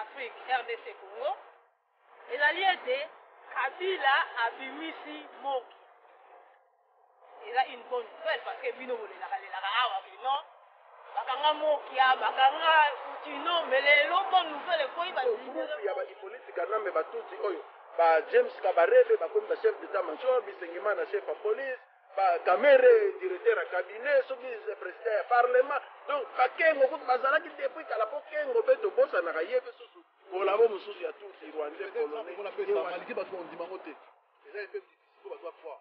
Afrique RDC Congo ezali ete Kabila abimisi Moki. Il a une bonne nouvelle parce que bino bolelaka awa bino bakanga Mokia bakanga Utino mais lelo bonne nouvelle koyi ba ya ba politique na me batuti oyo ba James Kabarebe bakomi ba chef d'état major bisengima na chef de police ba Kamere directeur à cabinet so bis président ya parlement donc bakengo ko bazalaki depuis kala po kengo beto bosa na kayebe susu kolabo mususu ya tuti rwandais polonais on appelle ça maliki bato on dimango te eza un peu difficile ba doit croire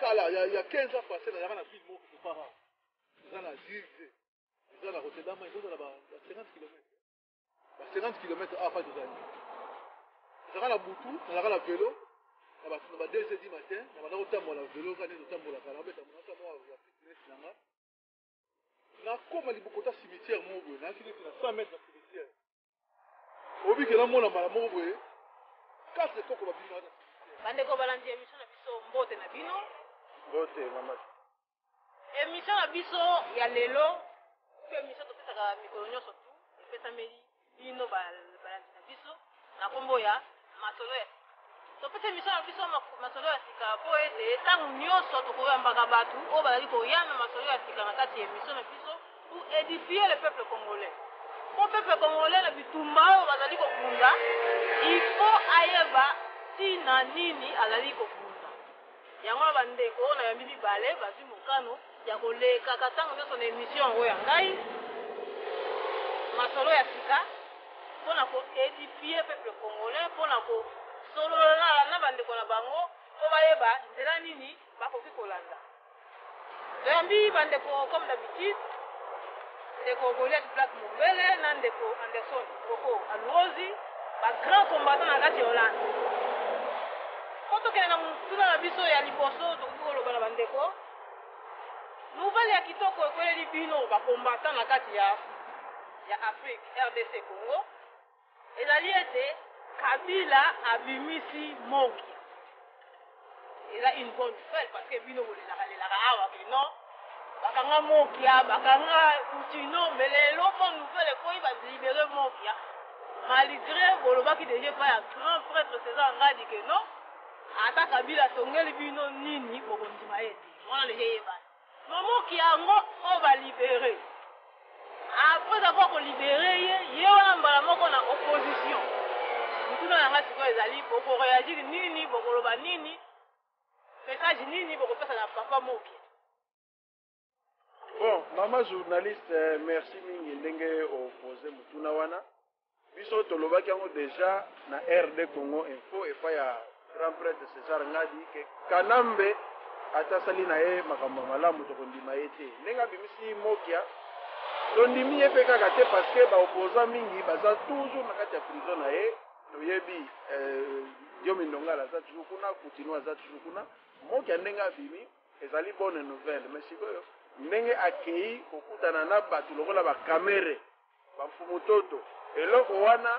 kala il y a 15 ans passé na na ville moko pas rare eza na Zirze eza na Rotterdam eza na ba 50 km ba 50 km à pas de années eza na butu na la vélo na ba 2 heures du matin na ba otambola vélo kana otambola kana beta monaka mo ya fitness nanga na koma libokota cimetière mo boye na kili na 100 mètres de cimetière obi ke na mona mala mo boye kase koko ba bino na bandeko balandi émission na biso mbote na bino mbote mama émission na biso ya lelo pe émission topesaka mikolo nyonso tu epesameli bino balandi na biso na kombo ya masolo ya topesa émission na biso masolo ya sika po ete ntango nyonso tokoyambaka bato oyo bazali koyamba masolo ya sika na kati ya émission na biso pour édifier le peuple congolais. Pour le peuple congolais na bitumba oyo bazali kokunda il faut ayeba tina nini azali kokunda yango na bandeko na yambi mibale bazwi mokano ya kolekaka ntango nyonso na émission yango ya ngai masolo ya sika mpona koédifie peuple congolais mpona kosolola na bandeko na bango mpo bayeba nzela nini bakoki kolanda toyambi bandeko comme d'habitude ndeko Goliath Black Mumbele na ndeko Anderson Koko Aluozi ba grand combattant na kati ya Hollande kotokele na mutuna na biso ya liboso tokoki koloba na bandeko nouvelle ya kitoko ekweleli bino ba combattant na kati ya Afrique RDC Congo ezali ete Kabila abimisi Moki. Il a une bonne nouvelle parce que bino bolelaka awa bino bakanga Mokia bakanga Utino mais lelo bonne nouvelle koyi ba libérer Mokia malgré bolobaki déjà pas ya grand prêtre César Ngadi que non ata Kabila tongeli bino nini bokondima ete wana déjà yeba Mokia ngo on va libérer après avoir libéré ye wana mbala moko na opposition mutuna nanga sikoyo ezali boko réagir nini bokoloba nini message nini bokopesa na papa Mokia. Bon, maman journaliste, merci mingi ndenge opposé mutuna wana. Biso tolobaki yango déjà na RD Congo info et pas ya grand prêtre César Ngadi ke Kanambe atasali na ye makambo malamu tokondima ye te. Ndenge bimisi Mokia tondimi ye pe kaka te parce que ba opposant mingi baza toujours na kati ya prison na ye. Toyebi Diomi Ndongala aza toujours kuna, Coutinho aza toujours kuna. Mokia ndenge abimi ezali bonne nouvelle mais sikoyo ndenge akei kokutana na bato lokola bakamere bamfumutoto eloko wana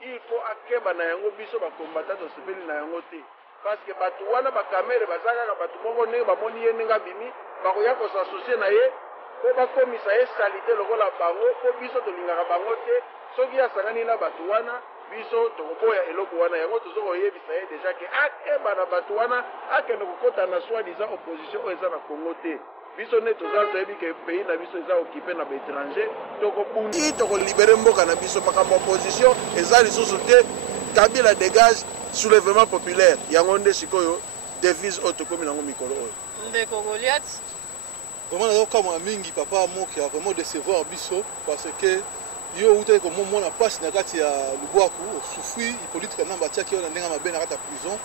il faut akeba na yango biso bakombata tosepeli na yango te parce que bato wana bakamere baza kaka bato moko ndenge bamoni ye ndenge abimi bakoya kosasocie na ye mpo bakomisa ye salite lokola bango mpo biso tolingaka bango te soki asangani na bato wana biso tokoboya eloko wana yango tozokoyebisa ye deja ke akeba na bato wana akende kokota na soi-disant opposition oyo eza na Congo te biso ne toza toyebi ke pays na biso eza occupé na baétranger tokobundi tokolibere mboka na biso makambo opposition eza lisusu te Kabila dégage soulèvement populaire yango nde sikoyo devise oyo tokomi nango mikolo oyo ndeko Goliath vraiment nazokamwa mingi papa Mokia vraiment décevoir biso parce que yo utaki komona mpasi na kati ya lubwaku osufri ipolitika namba atiaki yo na ndenge mabe na kati ya prison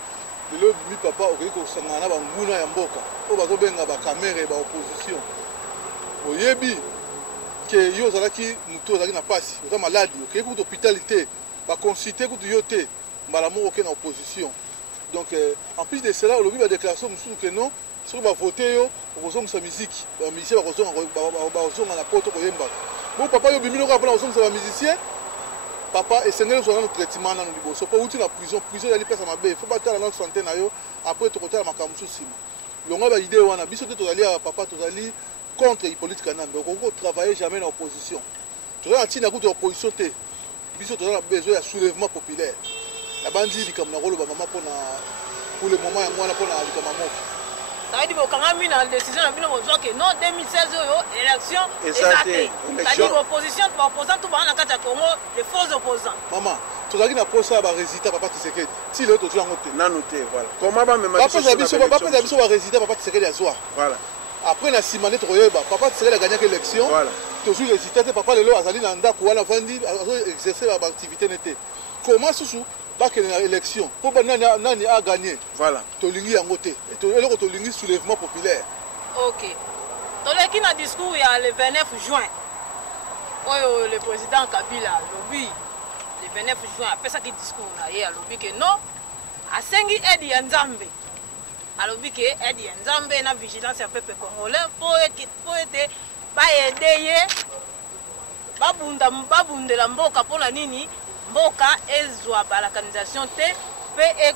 lelo bimi papa okoki kosangana na banguna ya mboka oyo bazobenga bakamere baopposition oyebi ke yo ozalaki motu ozalaki na mpasi oza maladi okei kutu hôpital te baconsulte kutu yo te mbala moko oke na opposition donc en plus de cela olobi badéclaration mosusu ke non soki bavote yo okozongisa miziki bamusicien bakozonga na poto koyembaka bon papa yo bimi lokola mpona kozongisa bamusicien papa esengeli ozwa nano traitement nano liboso mpo uti na prison ezali mpesa mabe il faut batala nano santé na yo après tokotala makambo mosusu nsima longo baide wana biso te tozali awa papa tozali contre Hippolyte Kanambe okoki kotravaille jamais na opposition toza na ntina kutu ya opposition te biso toza na besoin ya soulèvement populaire na bandi likambo na koloba mama mpona pour le moment ya mwana mpona likambo ya moki ça veut dire bokangami na décision na bino bozwa ke non 2016 oyo élection ezate c'est-à-dire opposition baopposant tout bana na kati ya Congo les faux opposants mama tozalaki na posa ya barésultat papa Tshisekedi ti lelo tozwi yango te nanu te voilà comment bamema bapesa biso barésultat papa Tshisekedi azwa voilà après na nsima nde tokoyeba papa Tshisekedi aganyaki élection tozwi résultat te papa lelo azali na ndako wana avandi azoexerce baactivité ne te comment susu bakende na élection mpo nani aganye voilà tolingi yango te eloko tolingi soulèvement populaire ok toleki na discours ya le 29 juin oyo le président Kabila alobi le 29 juin apesaki discours na ye alobi ke non asengi aide ya nzambe alobi ke aide ya nzambe na vigilance ya peuple congolais po ete baede ye babundela mboka mpona nini mboka ezwa balakanisation te mpe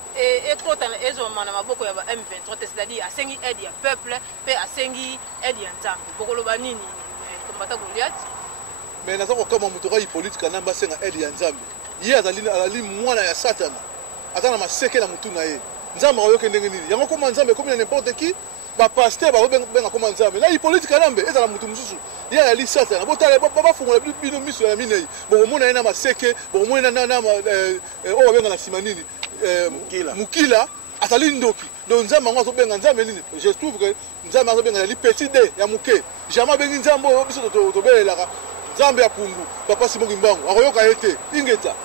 ekota ezwama na maboko ya ba M23 te c'est-à-dire asengi aide ya peuple mpe asengi aide ya nzambe bokoloba nini kombata Goliath mais naza kokama moto okai politique anamba asenga aide ya nzambe ye azali mwana ya satana aza na maseke na motu na ye nzambe akoyoke ndenge nini yango koma nzambe ekomi na n'importe qui bapaster bakobenga koma nzambe na ipolitique anambe ezala motu mosusu ye azali satana botala bafungola bino miso ya minei bokomona ye na maseke bokomona oyo babenga na nsima nini mokila azali ndoki donc nzambe yango azobenga nzambe nini je trouve que nzambe azobenga yali petit de ya moke jamais abengi nzambe oyo biso tobelelaka nzambe ya pungu papa Simoki Mbangu akoyoka ye te ingeta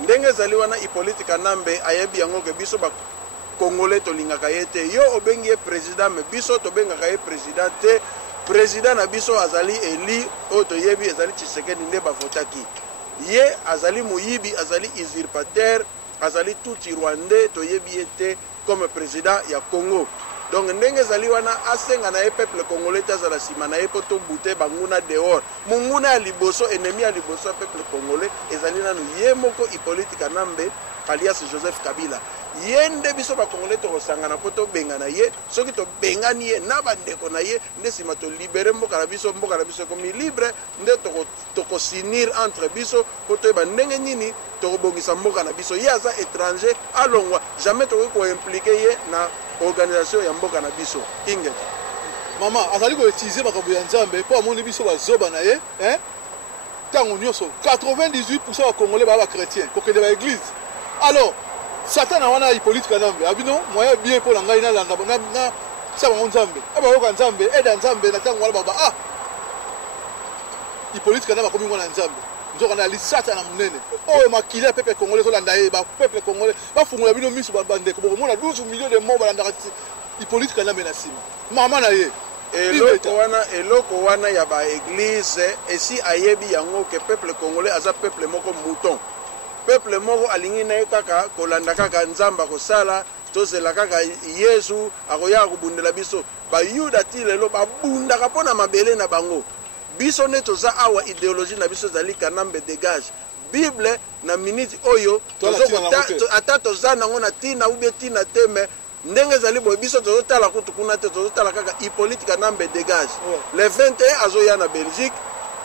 ndenge ezali wana ipolitique anambe ayebi yango ke biso bakongolais tolingaka ye te yo obengi ye président me biso tobengaka ye président te président na biso azali eli oyo toyebi ezali Tshisekedi nde bavotaki ye azali moyibi azali usurpateur azali tuti rwandais toyebi ye te comme président ya Congo donc ndenge ezali wana asenga na ye peuple congolais te azala nsima na ye mpo tobute banguna dehors monguna ya liboso ennemi ya liboso ya peuple congolais ezali nanu ye moko ipolitique anambe alias Joseph Kabila ye nde biso bakongolais tokosangana mpo tobengana ye soki tobengani ye na bandeko na ye nde nsima tolibere mboka na biso ekomi libre nde tokosinir entre biso mpo toyeba ndenge nini tokobongisa mboka na biso ye aza étranger alongwa jamais tokoki koimplike ye na organisation ya mboka na biso ingeti mama azali koutilize makambo ya nzambe mpo amoni biso bazoba na ye ntango nyonso 98% bakongolais baa bachrétien kokende baéglise alors satana wana ipolitique nzambe abino moyen bien mpo na ngai nalanda na sa bango nzambe bayoka nzambe aide ya nzambe na ntango wana baba ipolitique nzambe akomi ngo na nzambe nzoka na lisata na monene oyo makili ya peuple congolais ezolanda ye bapeuple congolais bafungola bino miso bandeko bokomona 12 millions de morts balandaka ipolitique nzambe na nsima mama na ye eloko wana ya baeglise esi ayebi yango ke peuple congolais aza peuple moko mouton peuple moko alingi na ye kaka kolanda kaka nzambe akosala tozela kaka yesu akoyaka kobundela biso bayuda ti lelo babundaka mpo na mabele na bango biso nde toza awa idéologie na biso ezali kanambe dégage bible na minute oyo ata toza nango na ntina ubie ntina te me ndenge ezali boye biso tozotala kutu kuna te tozotala kaka ipolitique kanambe dégage le 21 azoya na Belgique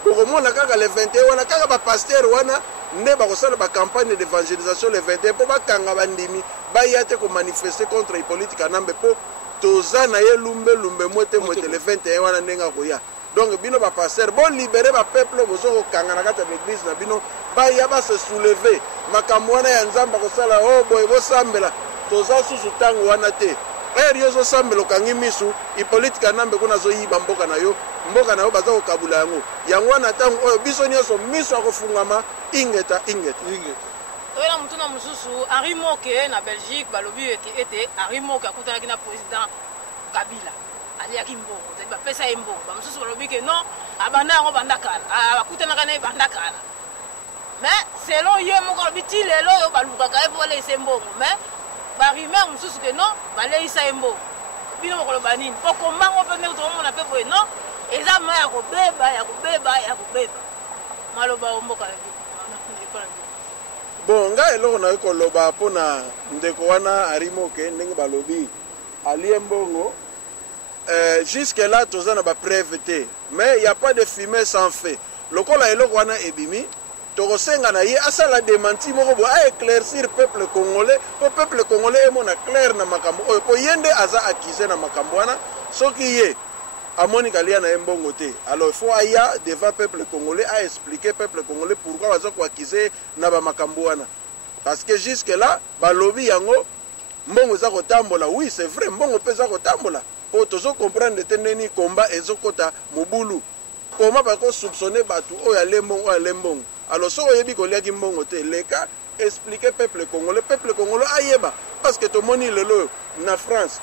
bokomona kaka le 21 wana kaka bapaster wana nde bakosala bacampagne d'évangélisation le 21 mpo bakanga bandimi baya te komanifeste contre ipolitique kanambe mpo toza na ye lumbe mwete le 21 wana ndenge akoya donc bino bapaster bolibere bapeuple bozokokanga na kati ya baeglise na bino baya base soulever makambo wana ya nzambe akosala o boye bosambela toza susu ntango wana te ere ozosambela okangi misu ipolitique kanambe kuna azoyiba mboka na yo baza kokabula yango wana ntango oyo biso nyonso miso akofungama ingeta toyela mutuna mosusu Henri Moke na Belgique balobi ete Henri Moke akutanaki na président Kabila aliaki mbongo zali bapesa ye mbongo bamosusu balobi ke non abanda yango bandakala akutanaka na ye bandakala mais selon ye moko alobi ti lelo oyo balukaka ye po baleisa ye mbongo mais barimer mosusu ke non baleisa ye mbongo bino bokoloba nini po kombango mpe ndenge tokomona mpe boye non eza ma ya kobeba maloba omboka na bino bon ngai eloko naye koloba mpona ndeko wana arimoke ndenge balobi alie mbongo jusque là toza na bapreuve te mais il y a pas de fumée sans feu lokola eloko wana ebimi tokosenga na ye asala démenti moko bo a éclaircir peuple congolais po peuple congolais emona clair na makambo oyo po yende aza accusé na makambo wana soki ye amoni kalia na mbongo te alors il faut aya devant peuple congolais a expliquer peuple congolais pourquoi baza ko accuser na ba makambo wana parce que jusque là balobi yango mbongo za kotambola oui c'est vrai mbongo pesa kotambola po tozo comprendre te neni combat ezokota mobulu comment ba ko soupçonner batu oyo alembongo alors so oyebi koliaki mbongo te leka expliquer peuple congolais ayeba parce que to moni lelo na France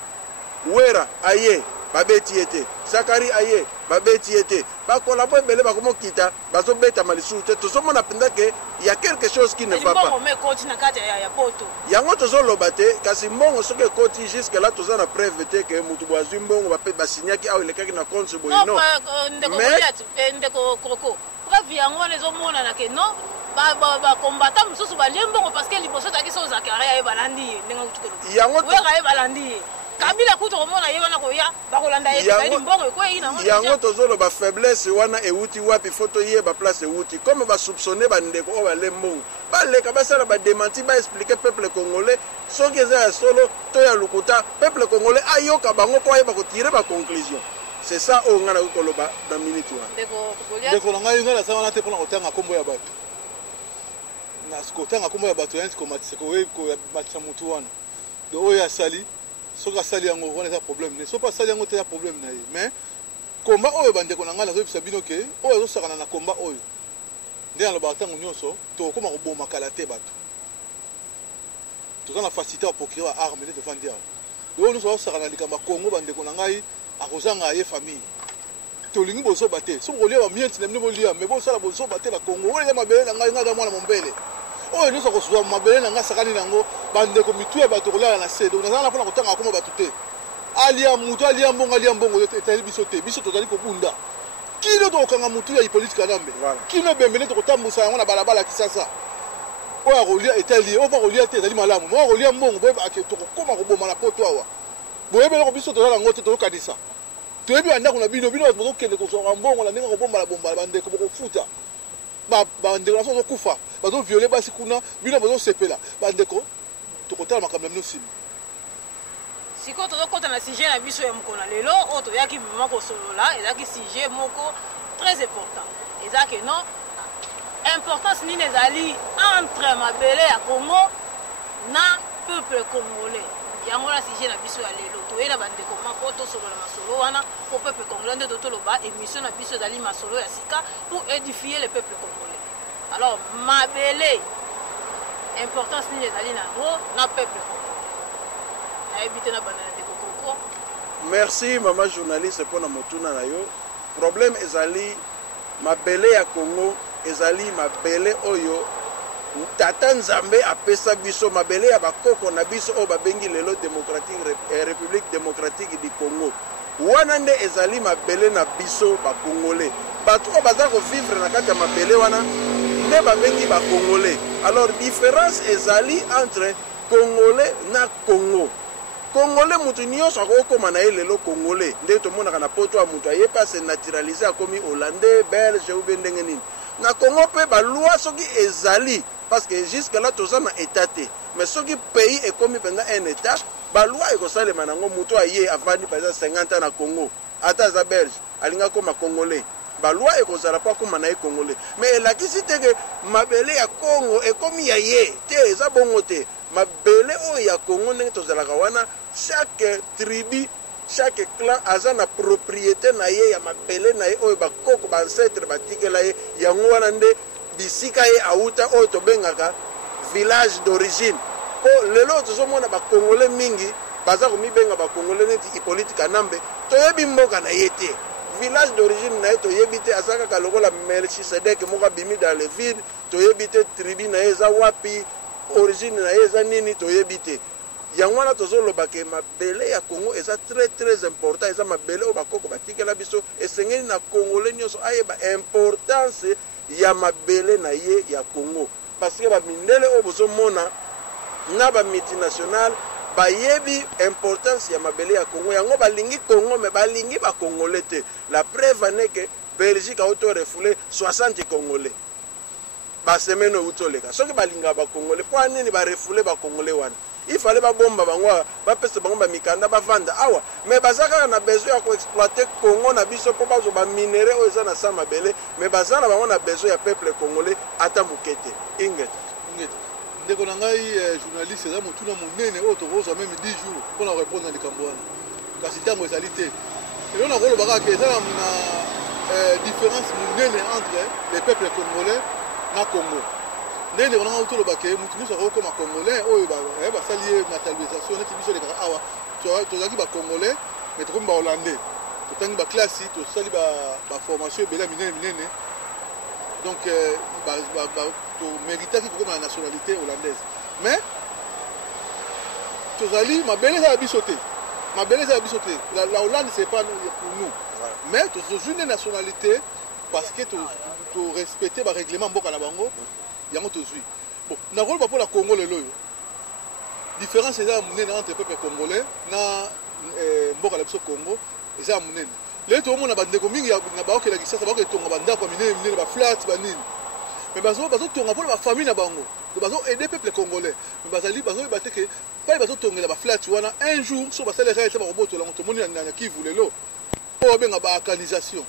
wera aye babeti ete Zakari aye babeti ete ba collabo belé ba komo kita bazo beta malisu te to somona penda ke y a quelque chose qui ne va pas mbongo me koti na kati ya poto yango tozo lobate kasi mbongo soke koti jusque là toza na preuve te ke mutu bwazwi mbongo ba pe basinyaki aw lekaki na compte boy non ndeko kroko preuve yango lezo mona na ke non ba combattant mususu ba lembongo parce que liboso taki so Zakari balandi ndenge kutukelo yango wera balandi Kabila kuto komona yebana ko ya bakolanda yeba mbongo ko yina yango tozolo ba faiblesse wana euti wapi photo yeba place euti comme ba soupçonner ba ndeko o ba lembongo ba leka ba sala ba démenti ba expliquer peuple congolais soki eza solo to ya lukuta peuple congolais ayoka bango ko yeba ko tirer ba conclusion c'est ça o ngana ko loba na minute wana ndeko na ngai ngala sana te pona kotanga kombo ya bato na skotanga kombo ya bato yansi ko matise ko ya batsa mutu wana do oyo asali soka sali yango on a problème ne so pas sali yango te problème na ye mais combat oyo bandeko na ngala zo bisabino ke oyo zo sakana na combat oyo ndena lo batango nyonso to koma ko boma kala te bato to na facilité pour créer arme de fandia do nous so sakana likamba Congo bandeko na ngai akozanga ye famille to lingi bozo baté so ko lia ba mienti na mbo lia mais bo sala bozo baté la Congo oyo mabele na ngai ngada mwana mombele oyo nyonso ko mabele na nga sakani nango bandeko mitu ya bato kolala na sedo na zana pona kotanga akoma bato te alia mutu alia mbongo etali biso te biso tozali kobunda kino to kanga mutu ya politique nambe kino bembele to kotambusa yango na balabala kisasa oyo kolia etali o va kolia te ezali malamu mo kolia mbongo boye ake to kokoma koboma na poto awa boye bele ko biso tozala ngo te to kanisa toyebi andako na bino bozo kende ko so mbongo na ndenge ko bomba bandeko ko futa bandeko naso kufa bazo violer basi kuna bino bazo sepela bandeko tokotala makambo mino simi siko tozokota na sujet na biso ya mokona lelo oyo toyaki mama kosolola ezalaki sujet moko très important ezalaki non importance nini ezali entre mabele ya Congo na peuple congolais yango na sujet na biso ya lelo toyela bandeko mako tosolola masolo wana po peuple congolais nde totoloba émission na biso ezali masolo ya sika pour édifier le peuple congolais alors mabele importance nini ezali nango na peuple nayebi na bana ndeko koko merci mama journaliste mpona motuna na yo problème ezali mabele ya Congo ezali mabele oyo tata nzambe apesa biso mabele ya bakoko na biso oyo babengi lelo république démocratique du Congo wana nde ezali mabele na biso bakongolais bato oyo baza kovivre na kati ya mabele wana nde babengi bakongolais alors différence ezali entre congolais na Congo congolais mutu nyonso akokoma na ye lelo congolais nde tomonaka na poto ya mutu aye pa se naturaliser akomi hollandais belge ou bien ndenge nini na Congo mpe balwa soki ezali parce que jusque là toza na état te mais soki pays ekomi mpenza un état balwa ekosalema nango mutu aye avandi par exemple 50 ans na Congo ata aza belge alinga koma congolais balwa ekozala pa koma na ye congolais mais elakisi te ke mabele ya Congo ekomi ya ye te eza bongo te mabele oyo ya Congo ndenge tozalaka wana chaque tribu chaque clan aza na propriété na ye ya mabele na ye oyo bakoko baancetre batikela ye yango wana nde bisika ye auta oyo tobengaka village d'origine po lelo tozomona bakongole mingi baza komibenga bakongole neti Hippolyte Kanambe toyebi mboka na ye te village d'origine na ye toyebi te aza kaka lokola Melchisedek moko abimi dans le vide toyebi te tribu na ye eza wapi origine na ye eza nini toyebi te yango wana tozoloba ke mabele ya Congo eza très important eza mabele oyo bakoko batikela biso esengeli na congolais nyonso ayeba importance ya mabele na ye ya Congo parce que bamindele oyo bozomona na bamultinational bayebi importance ya mabele ya Congo yango balingi Congo me balingi bakongolais te la preuve ane ke Belgique a auto refoulé 60 congolais semaine utoleka soki balinga ba Congolais kwa nini ba refoule ba Congolais wana il fallait ba bomba bango ba pesa bango ba mikanda ba vanda awa mais bazaka na besoin ya ko exploiter Congo na biso po bazo ba minere o eza na sama bele mais bazana bango na besoin ya peuple congolais ata mukete ingete ndeko na ngai journaliste eza motuna monene oyo tokozwa même 10 jours mpona répondre na likambo wana kasi ntango ezali te eloko nakolobaka ke eza na différence monene entre les peuples congolais na Congo ndenge ndeko na ngai tolobake motu nyonso akokoma congolais oyo basali ye naturalisation neti biso elekaka awa tozalaki bacongolais mais tokomi bahollandais totangi baklasi tosali baformation ebele minene donc toméritaki kokoma na nationalité hollandaise mais tozali mabele eza ya biso te la Hollande c'est pas pour nous mais tozozwi nde nationalité parce que torespecte baréglement mboka na bango yango tozwi bon nakoloba mpo na Congo lelo oyo différence eza monene entre peuple congolais na mboka na biso Congo eza monene lelo toomona bandeko mingi na baokela kisasa baoketonga bandako ya minene baflat banini mais bazotonga mpona bafamille na bango bazo aider peuple congolais mais bazoyeba te ke pai bazotongela baflat wana un jour so basalaka ete bakobotolango tomoni na Kivu lelo oyo babenga baorganisation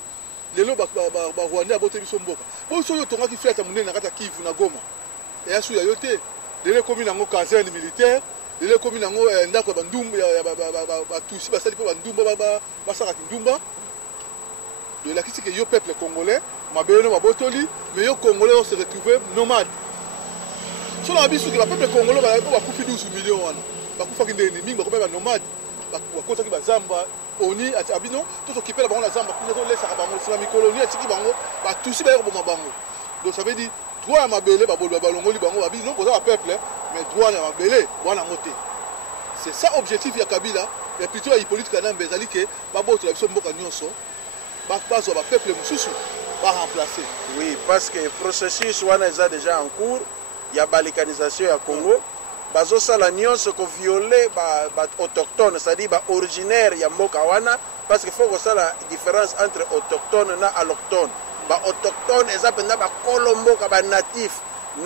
lelo barwandais abote biso mboka po soki otongaki flat ya monene na kati ya Kivu na Goma eya suya yo te lelo ekomi nango caserne militaire lelo ekomi nango ndako ya bandumba batusi basali mpo bandumba basalaki ndumba elakisi ke yo peuple congolais mabele no babotoli mais yo congolais on se retrouve nomade so na biso ke bapeuple congolais bakufi 12 millions wana bakufaki ndeni mingi bakomi banomade bakotaki bazamba oni abino tozokipela bango na zamba kuna tolesaka bango nsima mikoloni atiki bango batusi bayeka koboma bango donc ça veut dire droit ya mabele balongoli bango babi non koza bapeuple mais droit ya mabele bwana yango te c'est ça objectif ya Kabila et plutôt ya Hippolyte Kanambe ezali ke babotola biso mboka nyonso bazwa bapeuple mosusu baremplacer. Oui, parce que le processus wana eza déjà en cours ya balikanisation ya Congo bazosala nyonso ko violer ba autochtone c'est-à-dire ba originaire ya mboka wana parce que faut kosala différence entre autochtone na allochtone ba autochtone eza penda ba kolomboka ba natif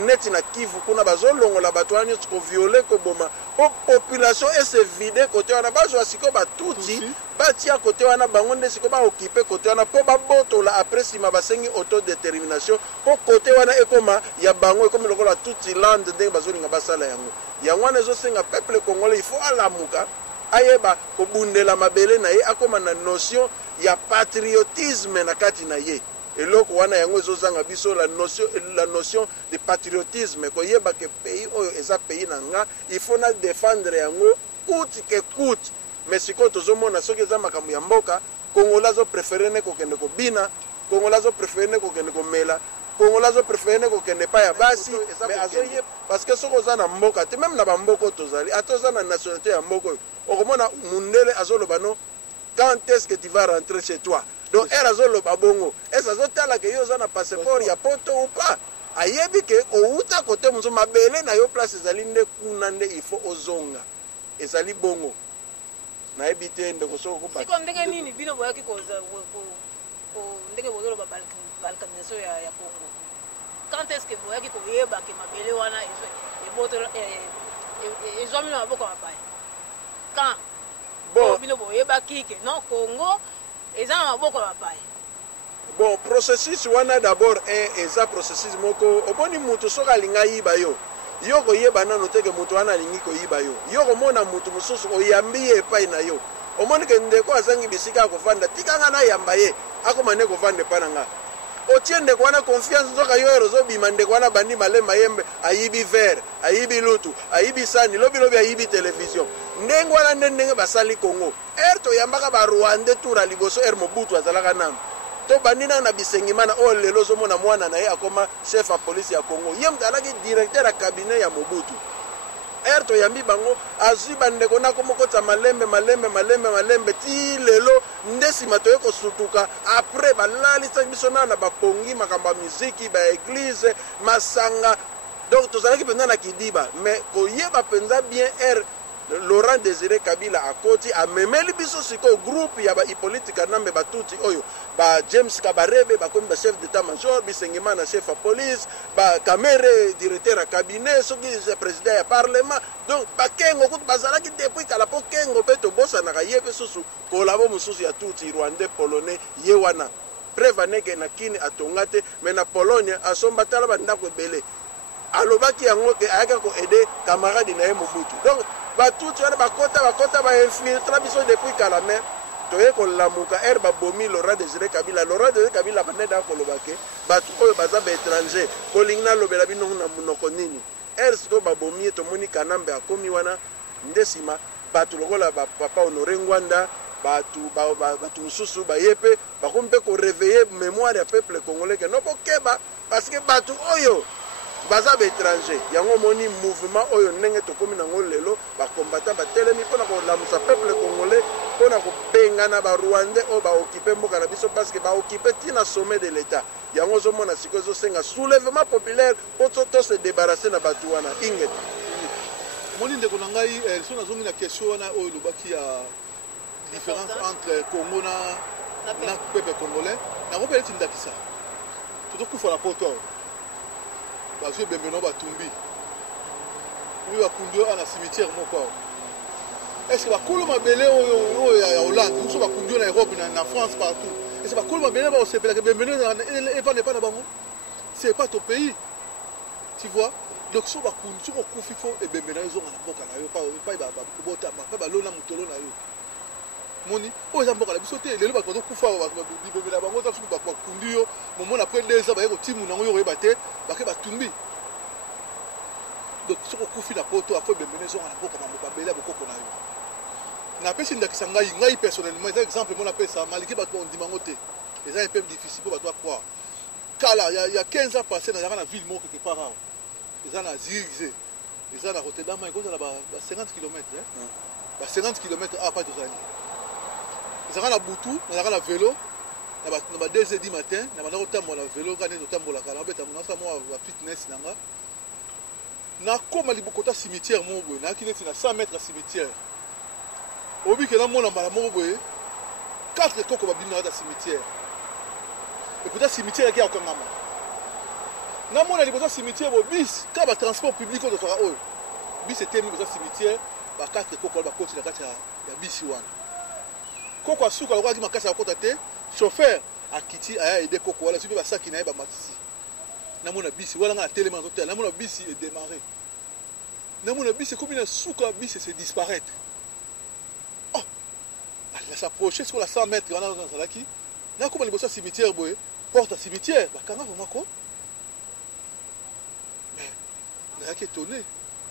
neti na Kivu kuna bazolongola bato wana nyonso ko violer ko boma po population ese vide kote wana bazwa siko batuti batia kote wana bango nde siko ba occuper kote wana po babotola après sima basengi autodétermination po kote wana ekoma ya bango ekomi lokola tuti land ndenge bazolinga basala yango wana ezosenga peuple congolais il faut alamuka ayeba kobundela mabele na ye akoma na notion ya patriotisme na kati na ye eloko wana yango ezozanga biso la notion de patriotisme koyeba ke pays oyo eza pays na nga il faut na défendre yango coûte que coûte mais siko tozomona soki eza makambo ya mboka Congolais azo préféré ne kokende kobina Congolais azo préféré ne kokende komela Congolais azo préféré ne kokende pa ya basi mais azoye parce que soko za na mboka te même na ba mboko tozali atoza na nationalité ya mboka okomona mundele azoloba no quand est-ce que tu vas rentrer chez toi donc elle azoloba bongo est-ce azotala ke yo za na passeport ya poto ou pas ayebi ke outa kote muso mabele na yo place ezali nde kuna nde il faut ozonga ezali bongo na ebite ndeko soko ko siko ndenge nini bino boyaki ko ndenge bozoloba balkanisation ya Congo quand est-ce que boyaki ko yeba ke mabele wana eboto ezomino maboko mapaya quand bon bino boyeba kike non Congo eza na maboko mapaya bon processus wana d'abord eza processus moko oboni mutu soka linga yiba yo koyeba nano teke mutu wana alingi koyiba yo komona mutu mosusu oyambi ye epai na yo omoni ke ndeko azangi bisika akovanda tikanga na yamba ye akoma ne kovanda epai na nga otie ndeko wana confiance nzoka yo erozobima ndeko wana bandi malema yembe ayibi verre ayibi lutu ayibi sani lobi ayibi television ndenge wana ndenge basali Congo toyambaka ba Rwanda tura liboso Mobutu azalaka nanu to bandina na bisengimana o lelo zomona mwana na ye akoma chef ya police ya Congo ye mtalaki directeur ya cabinet ya Mobutu toyambi bango azwi bandeko na komokota malembe ti lelo ndesima toye kosutuka après balalisa biso na bapongi makamba muziki ba église masanga donc tozalaki penza na kidiba mais koyeba penza bien Laurent Désiré Kabila akoti amemeli biso siko groupe ya ba Hippolyte Kanambe batuti oyo ba James Kabarebe bakomi ba chef d'état major bisengema na chef à police ba Kamere directeur à cabinet soki président ya parlement donc ba kengo kutu bazalaki depuis kala po kengo pe to bosa na yebe susu kolabo mususu ya tuti rwandais polonais ye wana preuve neke na kini atongate mais na Pologne asomba tala ba ndako ebele alobaki yango ke ayaka ko aider camarade na ye Mobutu donc ba tuti wana bakota ba infiltra biso depuis kala mais toye ko lamuka babomi Laurent Désiré Kabila baneda ko lobake batu oyo baza ba étranger kolingna lobela bino na munoko nini siko babomi to moni kanambe akomi wana ndesima batu lokola ba papa Honoré Ngwanda batu mususu bayepe bakompe ko réveiller mémoire ya peuple congolais que no bokeba parce que batu oyo baza ba étranger yango moni mouvement oyo ndenge tokomi nango lelo ba combattant ba telemi pona ko lamusa peuple congolais pona ko bengana ba rwandais o ba occuper mboka na biso parce que ba occuper tina sommet de l'état yango zo mona sikozo senga soulèvement populaire poto to se débarrasser na batu wana inget moni ndeko na ngai so na zongi na question wana oyo lobaki ya différence entre Congo na peuple congolais na ko pele tindakisa to kufa na poto bazwe bembeno batumbi oui bakundio ana cimetière moko est-ce que bakolo mabele oyo ya Hollande ou so bakundio na Europe na France partout est-ce que bakolo mabele ba osepela que bembeno et pas na bango c'est pas ton pays tu vois donc so bakundio ko kufifo e bembeno ezonga na mboka na yo pas ba bota ba ba lona mutolo na yo moni oyo za mboka la biso te lelo bato kufa bembeno bango ta su bakundio moment après 2 ans ba yeko timu nango yo yeba te bake batumbi donc soko kufi na poto afo bembene zonga na boka mambo babela bokoko na yo na pesi ndakisa ngai personnellement c'est exemple mon appelle ça maliki bato on dimango te les gens un peu difficile pour bato croire kala il y a 15 ans passé dans la ville moko quelque part les gens na Zirigze les gens na Rotterdam ils ont là 50 km hein ba 50 km à pas tozali les gens na butu na vélo na ba 2h du matin na bana kotambola vélo kana kotambola kana beta mona sa mo wa fitness nanga na koma libokota cimetière mo boye na kineti na 100 mètres cimetière obi ke na mona mbala mo boye 4 koko babina na cimetière et peut-être cimetière qui a okangama na mona libokota cimetière bo bis ka ba transport public to sera oyo bis était mis dans cimetière ba 4 koko ba koti na kati ya bis wana koko asuka lokaki makasa ya kota te chauffeur akiti aya aider koko wala subi ba saki na ba matisi na mona bisi wala nga tellement hôtel na mona bisi est démarré na mona bisi comme une souka bisi se disparaître oh elle s'approcher sur la 100 mètres on a dans salaki na comme liboso cimetière boye porte cimetière ba kanga vraiment ko mais na ki étonné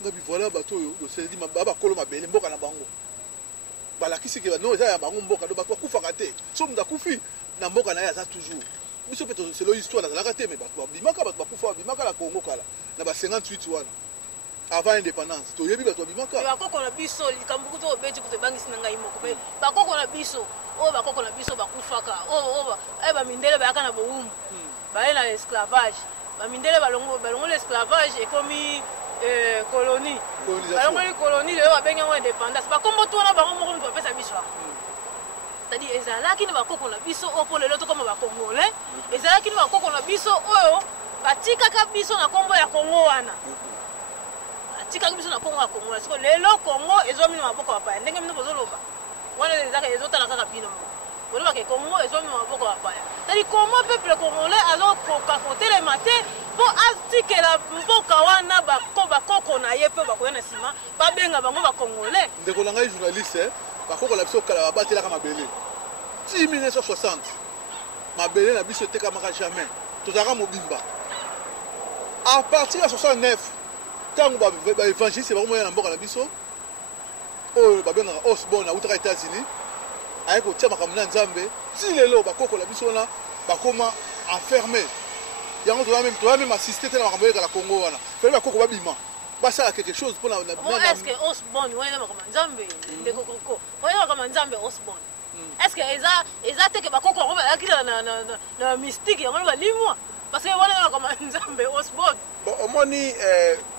ngabi voilà bato yo se dit baba kolo mabele mboka na bango balakisi ke no eza ya bango mboka do bato kufa kate so munda kufi na mboka na ya za toujours biso pe c'est l'histoire na la te mais bato bimaka bato bakufa bimaka la Congo kala na ba 58 wana avant indépendance to yebi bato bimaka bakoko na biso likambuku to beji kuto bangisi na ngai moko pe bakoko na biso o bakoko na biso bakufaka o ay ba mindele ba yakana bo umu ba na esclavage ba mindele balongo l'esclavage et comme colonie balongo colonie le babenga mo indépendance bakombo to na bango moko mpo pesa biso c'est-à-dire ezalaki na bakoko na biso o po lelo to comme ba congolais ezalaki na bakoko na biso oyo batikaka biso na kombo ya Congo wana batikaka biso na kombo ya Congo siko lelo Congo ezomi na maboko bapaya ndenge mino bozoloba wana ezaka ezotala kaka bino boloba ke Congo ezomi na maboko bapaya c'est-à-dire comment peuple congolais azokoka kotelema te po atikela mboka wana bakoko na ye pe bakoya na nsima babenga bango bacongolais ndeko na ngai journaliste bakoko na biso kala babatelaka mabele 1960 mabele na biso etekamaka jamais tozalaka mobimba à partir ya 69 ntango baévangéliste bakomoya na mboka na biso oyo babengaka Osborne autaka États-Unis aye kotia makambo na nzambe ti lelo bakoko na biso wana bakoma enfermé yango toza même assisté te na makambo eleka na Congo wana fele bakoko babima basala quelque chose mpona est-ce que Osborne wana makambo nzambe ndeko koko wana makambo nzambe Osborne est-ce que eza te ke bakoko yango balaki na mystique yango balimwa parce que wana makambo nzambe Osborne bon omoni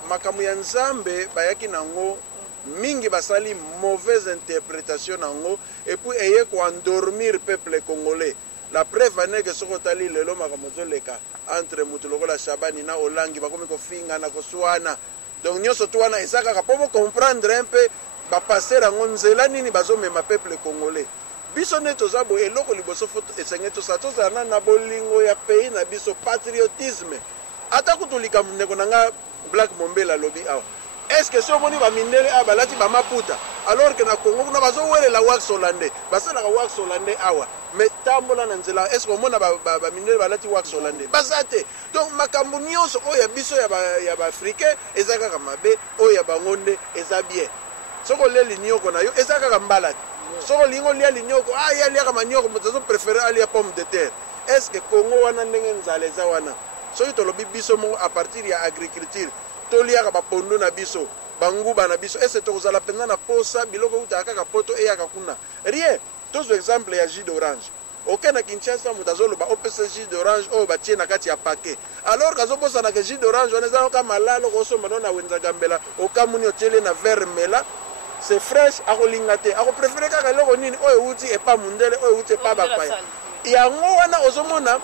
makambo ya nzambe bayaki nango mingi basali mauvaise interprétation nango et puis eye ko endormir peuple congolais La preuve est que ce que tu le loma kamozoleka entre mutulokola Shabani na Olangi bakomi kofinga na koswana. Donc nyoso twana ezaka ka pour comprendre un peu ba passer ngo nzela nini bazomema peuple congolais. Biso neto zabo eloko liboso foto esengeto sa tozana na bolingo ya pays na biso patriotisme. Ata kutulika ndeko nanga Black Mombela lobby awa. Est-ce que si on va minere abalati ba maputa alors que na Congo na bazo wele la wax hollandais basala ka wax hollandais awa mais tambola na nzela est-ce que mona ba minere balati wax hollandais basate donc makambo nyonso oya biso ya ba africain ezaka ka mabe oya bangonde eza bien soko leli nyoko na yo ezaka ka mbala soko lingo lia linyoko ya lia ka manyoko mutazo préférer alia pomme de terre est-ce que Congo wana ndenge nzala eza wana soki tolobi biso mo à partir ya agriculture toliaka bapondo na biso banguba na biso ese tokozala penza na posa biloko utaka kaka poto eyaka kuna rien tozo exemple ya jus d'orange oke na Kinshasa mutu azoloba opesa jus d'orange oyo batie na kati ya pake alors kazoposanaka jus d'orange wana eza oka malalo kosomba no na wenzaga mbela okamuni otiele na verre mela c'est fraîche akolinga te akoprefere kaka eloko nini oyo euti epa mundele oyo euti epa bapaya yango wana ozomona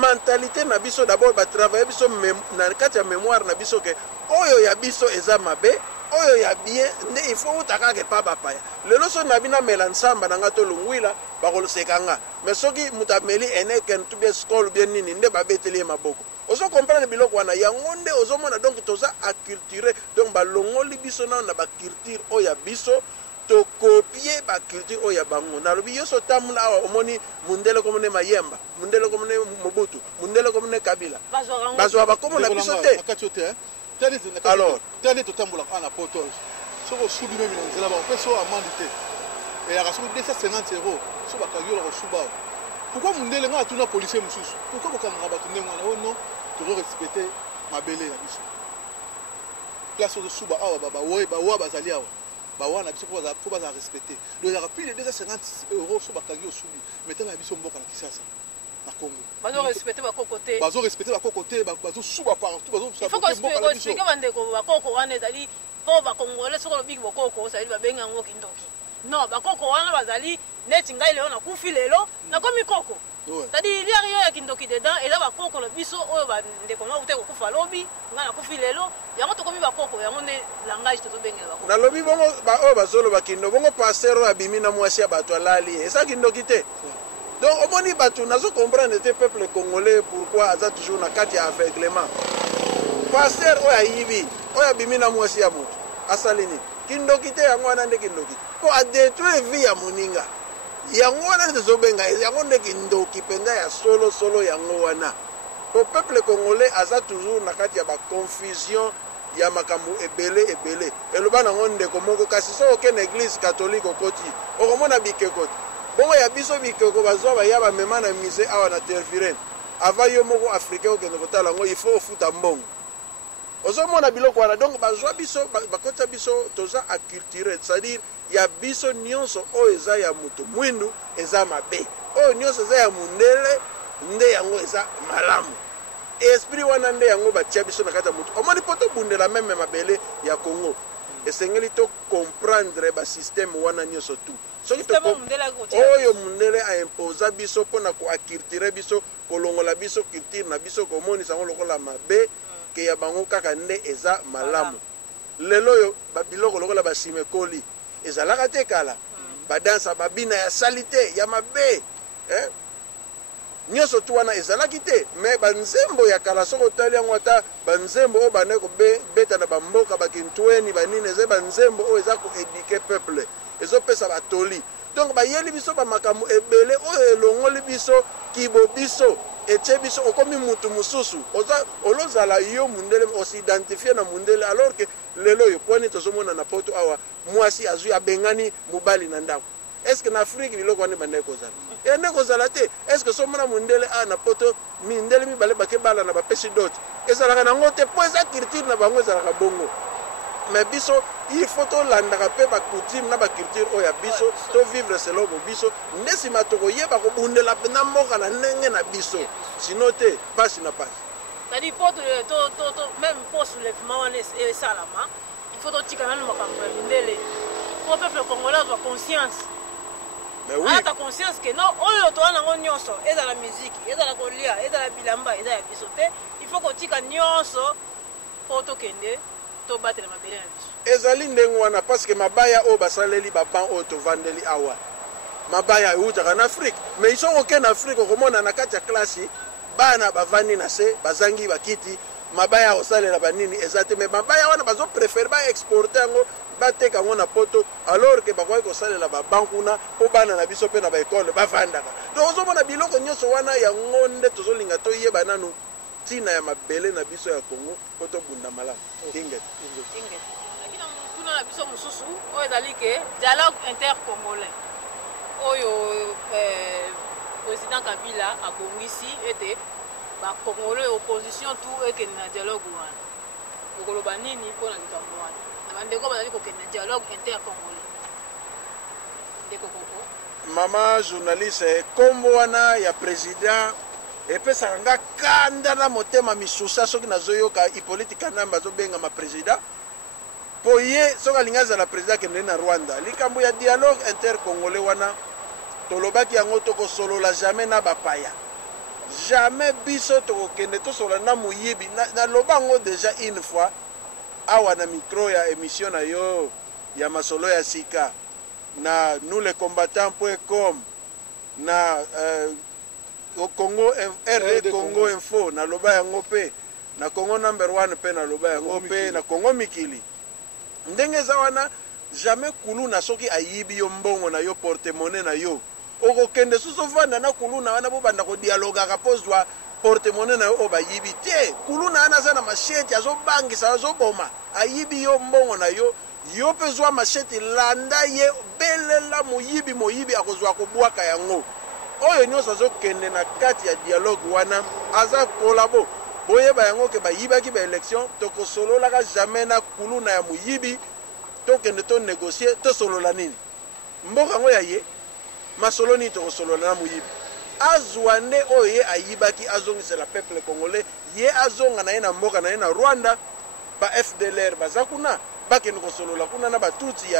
mentalité na biso d'abord ba travailler biso na kati ya mémoire na biso ke oyo ya biso eza mabe oyo ya bien nde il faut utaka ke pa bapaya lelo so na bina mela nsamba na ngato lungwila bakolosekanga mais soki mutameli eneken to bien school bien nini nde babeteli maboko ozo comprendre biloko wana yango nde ozomona donc toza acculturé donc balongoli biso na ba culture oyo ya biso to copier ba culture oya bango na lobi yoso tamuna awa omoni mundele komone mayemba mundele komone mobutu mundele komone kabila bazwa bakomona biso te alors tani to tambola ana potos soko subi même na nzela ba peso amandi te et ya kaso 250 euros so bakagyo la kosuba pourquoi mundele nga tuna policier mususu pourquoi bokanga batu ndenge wana oh non to respecter mabele ya biso place de suba awa baba wa bazali awa bawana biso faut baza respecter donc il y a plus de 250 euros sur bakagi au subi maintenant biso mboka na Kinshasa na Congo bazo respecter ba kokote bazo suba partout bazo il faut que expliquer bandeko bakoko wana ezali po ba congolais soko big bakoko osali ba benga ngo kindoki non bakoko wana bazali neti ngai leo na kufi lelo na komi koko c'est-à-dire il y a rien ya kindoki dedans et là bakoko le biso oyo bandeko na ute kokufa lobi nga na kufi lelo yango tokomi bakoko yango ne langage tozobengela bakoko na lobi bongo ba oyo bazolo bakindo bongo pasteur abimi na mwasi ya bato alali eza kindoki te donc omoni bato nazo comprendre te peuple congolais pourquoi aza toujours na kati ya aveuglement pasteur oyo ayibi oyo abimi na mwasi ya moto asalini kindoki te yango wana nde kindoki po adétruire vie ya moninga yango wana tozobenga yango nde kindoki mpenza ya solo yango wana po peuple congolais aza toujours na kati ya baconfusion ya makambo ebele eloba nango ndeko moko kasi so okende église catholique okoti okomona bikeko te bongo ya biso bikeko bazwa baya bamema na mise awa na tervirene avant yo moko africain okende kotala yango il faut ofuta mbongo ozomona biloko wana donc bazwa biso bakota biso toza acculturé c'est-à-dire ya biso nyonso oyo eza ya moto mwindu eza mabe oyo nyonso eza ya mundele nde yango eza malamu esprit wana nde yango batia biso na kati ya moto omoni po tobundela meme mabele ya Congo esengeli to comprendre basystème wana nyonso tu soki oyo mundele aimposa biso mpona koacculture biso kolongola biso culture na biso komonisa yango lokola mabe ke ya bango kaka nde eza malamu lelo oyo babiloko lokola basimekoli ezalaka te kala badansa babina ya salite ya mabe nyonso tu wana ezalaki te me banzembo ya kala soko otali yango ata banzembo oyo bande kobeta na bamboka bakintweni banini eza banzembo oyo eza koéduke peuple ezopesa batoli donc bayeli biso bamakambo ebele oyo elongoli biso kibo biso etie biso okomi mutu mosusu olozala yo mundele osidentifie na mundele alors que lelo oyo poni tozomona na poto awa mwasi azwi abengani mobali na ndako est-ce que na Afrique biloko wana bande kozala ende kozala te est-ce que somona mundele na poto mindele mibale bakebala na bapesi dot ezalaka nango te po eza culture na bango ezalaka bongo mais biso il faut tolandaka mpe bacoutume na baculture oyo ya biso tovivre selon biso nde nsima tokoyeba kobundela mpenza mboka na ndenge na biso sino te pasi na pasi c'est-à-dire même po soulèvement wana esalama il faut totika nano makambo ya mindele po peuple congolais azwa conscience Mais oui. Ata conscience que non, oyo to wana ngo nyonso, eza la musique, eza la kolia, eza la bilamba, eza ya biso te. Il faut kotika nyonso po to kende to batela mabele na biso. Ezali ndenge wana parce que mabaya o basaleli baban o to vandeli awa. Mabaya eutaka na Afrique. Mais ils sont aucun Afrique okomona na kati ya classe bana bavandi na se bazangi bakiti mabaya osalela banini ezate mais mabaya wana bazo préférer ba exporter yango bateka ngo na poto alors que bakoki kosalela babankuna po bana na biso pe na ba école bavandaka. Donc ozomona biloko nyonso wana yango nde tozolinga toyeba nanu tina ya mabele na biso ya Congo poto bunda malamu. Inget. Lakini tuna na biso mususu oyo ezali ke dialogue intercongolais. Oyo président Kabila abongisi ete ba Congolais opposition tout ekende na dialogue wana. Okoloba nini mpona likambo wana? Na bandeko bazali kokende na dialogue intercongolais. Ndeko koko. Mama journaliste kombo wana ya président epesaka nga kanda na motema misusa soki nazoyoka Hippolyte Kanamba azobenga ma président po ye soki alingi azala président akende na Rwanda likambo ya dialogue intercongolais wana tolobaki yango tokosolola jamais na bapaya jamais biso tokokende tosolola na moyibi naloba yango déjà une fois awa na micro ya émission na yo ya masolo ya sika na nous les combattants.com na Congo RD Congo Info na loba yango pe na Congo number 1 pe na loba yango pe na Congo Mikili ndenge za wana jamais kuluna soki ayibi yo mbongo na yo porte-monnaie na yo okokende suso vanda na kuluna wana bo banda ko dialoga kapozwa porte-monnaie na yo obayibi te kuluna ana za na machete azo bangisa azo boma ayibi yo mbongo na yo yo pezwa machete landa ye belela moyibi akozwa kobwaka yango oyo nyonso azokende na kati ya dialogue wana aza kolabo boyeba yango ke bayibaki ba élection tokosololaka jamais na kuluna ya moyibi tokende to négocier tosolola nini mboka yango ya ye masolo nini tokosolola na moyibi azwa nde oyo ye ayibaki azongisela peuple congolais ye azonga na ye na mboka na ye na Rwanda ba FDLR baza kuna bakende kosolola kuna na batutsi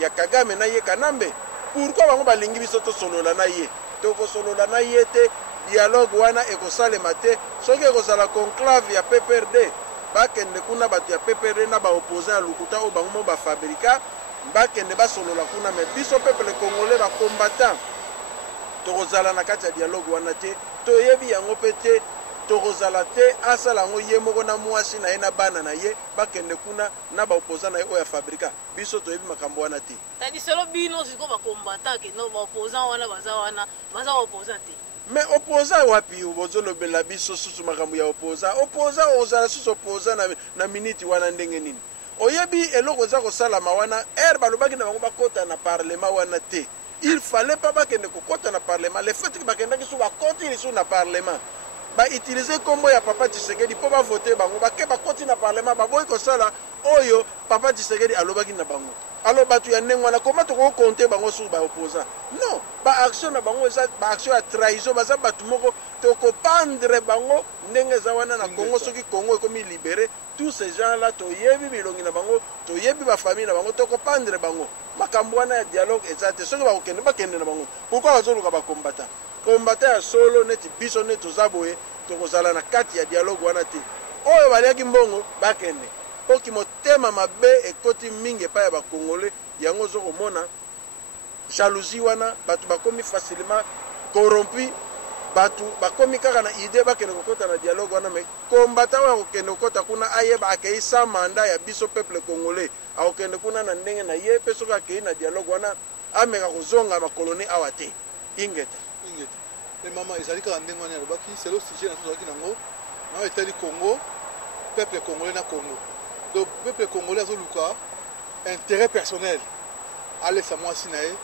ya Kagame na ye Kanambe pourquoi bango balingi biso tosolola na ye tokosolola na ye te dialogue wana ekosalema te soki ekozala conclave ya PPRD bakende kuna bato ya PPRD na baopposant ya lukuta oyo bango mo bafabrika bakende basolola kuna me biso peuple congolais bacombattant tokozala na kati ya dialogue wana te toyebi yango mpe te tokozala te asala yango ye moko na mwasi na ye na bana na ye bakende kuna na baopposant na ye oyo ya fabrika biso toyebi makambo wana te tadi selo bino siko bacombattant ke no baopposant wana baza opposant te mais opposant wapi bozolobela biso susu makambo ya opposant ozala susu opposant na miniti wana ndenge nini oyebi eloko eza kosalama wana balobaki na bango bakota na parlement wana te il fallait pas bakende kokota na parlement le fait que bakendaki su bakoti lisu na parlement utiliser kombo ya Papa Tshisekedi po voter bango bake bakoti na parlement baboyi kosala oyo Papa Tshisekedi alobaki na bango alors batu ya ndenge wana koma toko compter bango sur ba opposant non ba action na bango eza ba action ya trahison baza batu moko toko pendre bango ndenge za wana na Congo soki Congo ekomi libéré tous ces gens là toyebi bilongi na bango toyebi ba famille na bango toko pendre bango makambo wana ya dialogue ezate soki bakende na bango pourquoi bazoluka ba combattant ya solo neti biso neti tozaboye tokozala na kati ya dialogue wana te oyo baliaki mbongo bakende poki motema mabe ekoti mingi epai ya bakongolais yango ozokomona jalousie wana bato bakomi facilement corrompu bato bakomi kaka na idée bakende kokota na dialogue wana me combattant oyo akokende kokota kuna ayeba akei sa manda ya biso peuple congolais akokende kuna na ndenge na ye mpe soki akei na dialogue wana ameka kozonga bakoloni awa te ingete mais maman ezali kaka ndenge wana alobaki c'est le sujet na tozalaki nango na etali Congo peuple congolais na Congo donc peuple congolais azoluka intérêt personnel alesa mwasi na ye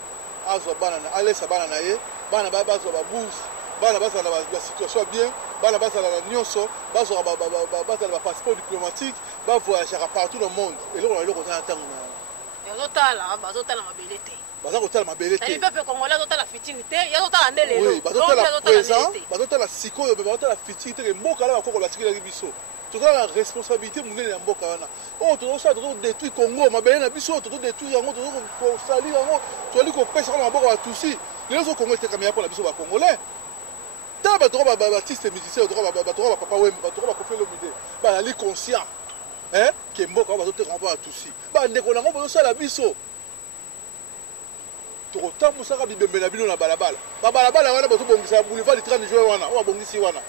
azwa bana alesa bana na ye bana bazwa babourse bana bazala ba situation bien bana bazala nyonso bazwa bazala ba passeport diplomatique bavoyageaka partout dans le monde eloko za ntango na bazotala mabele te baza kotala mabele te peuple congolais azotala futur te yazotala nde lelo bazotala présent bazotala sikoyo mpe bazotala futur te ke mboka la bakoko batikilaki biso tozala na responsabilité monene ya mboka wana oyo tozosala tozodétruire Congo mabele na biso tozodétruire yango tozokosalir yango tozali kopesa na mboka batusi lelo so Congo etekami ya mpona biso bacongolais ta bato baartiste musicien bato bapapa wemba bato bakofi elomide bazali conscient ke mboka oyo bazotekama mpo batusi bandeko nango bazosala biso tokotambusaka bibembe na bino na balabala babalabala wana bazobongisa boulevard du 30 juin wana oyo babongisi wana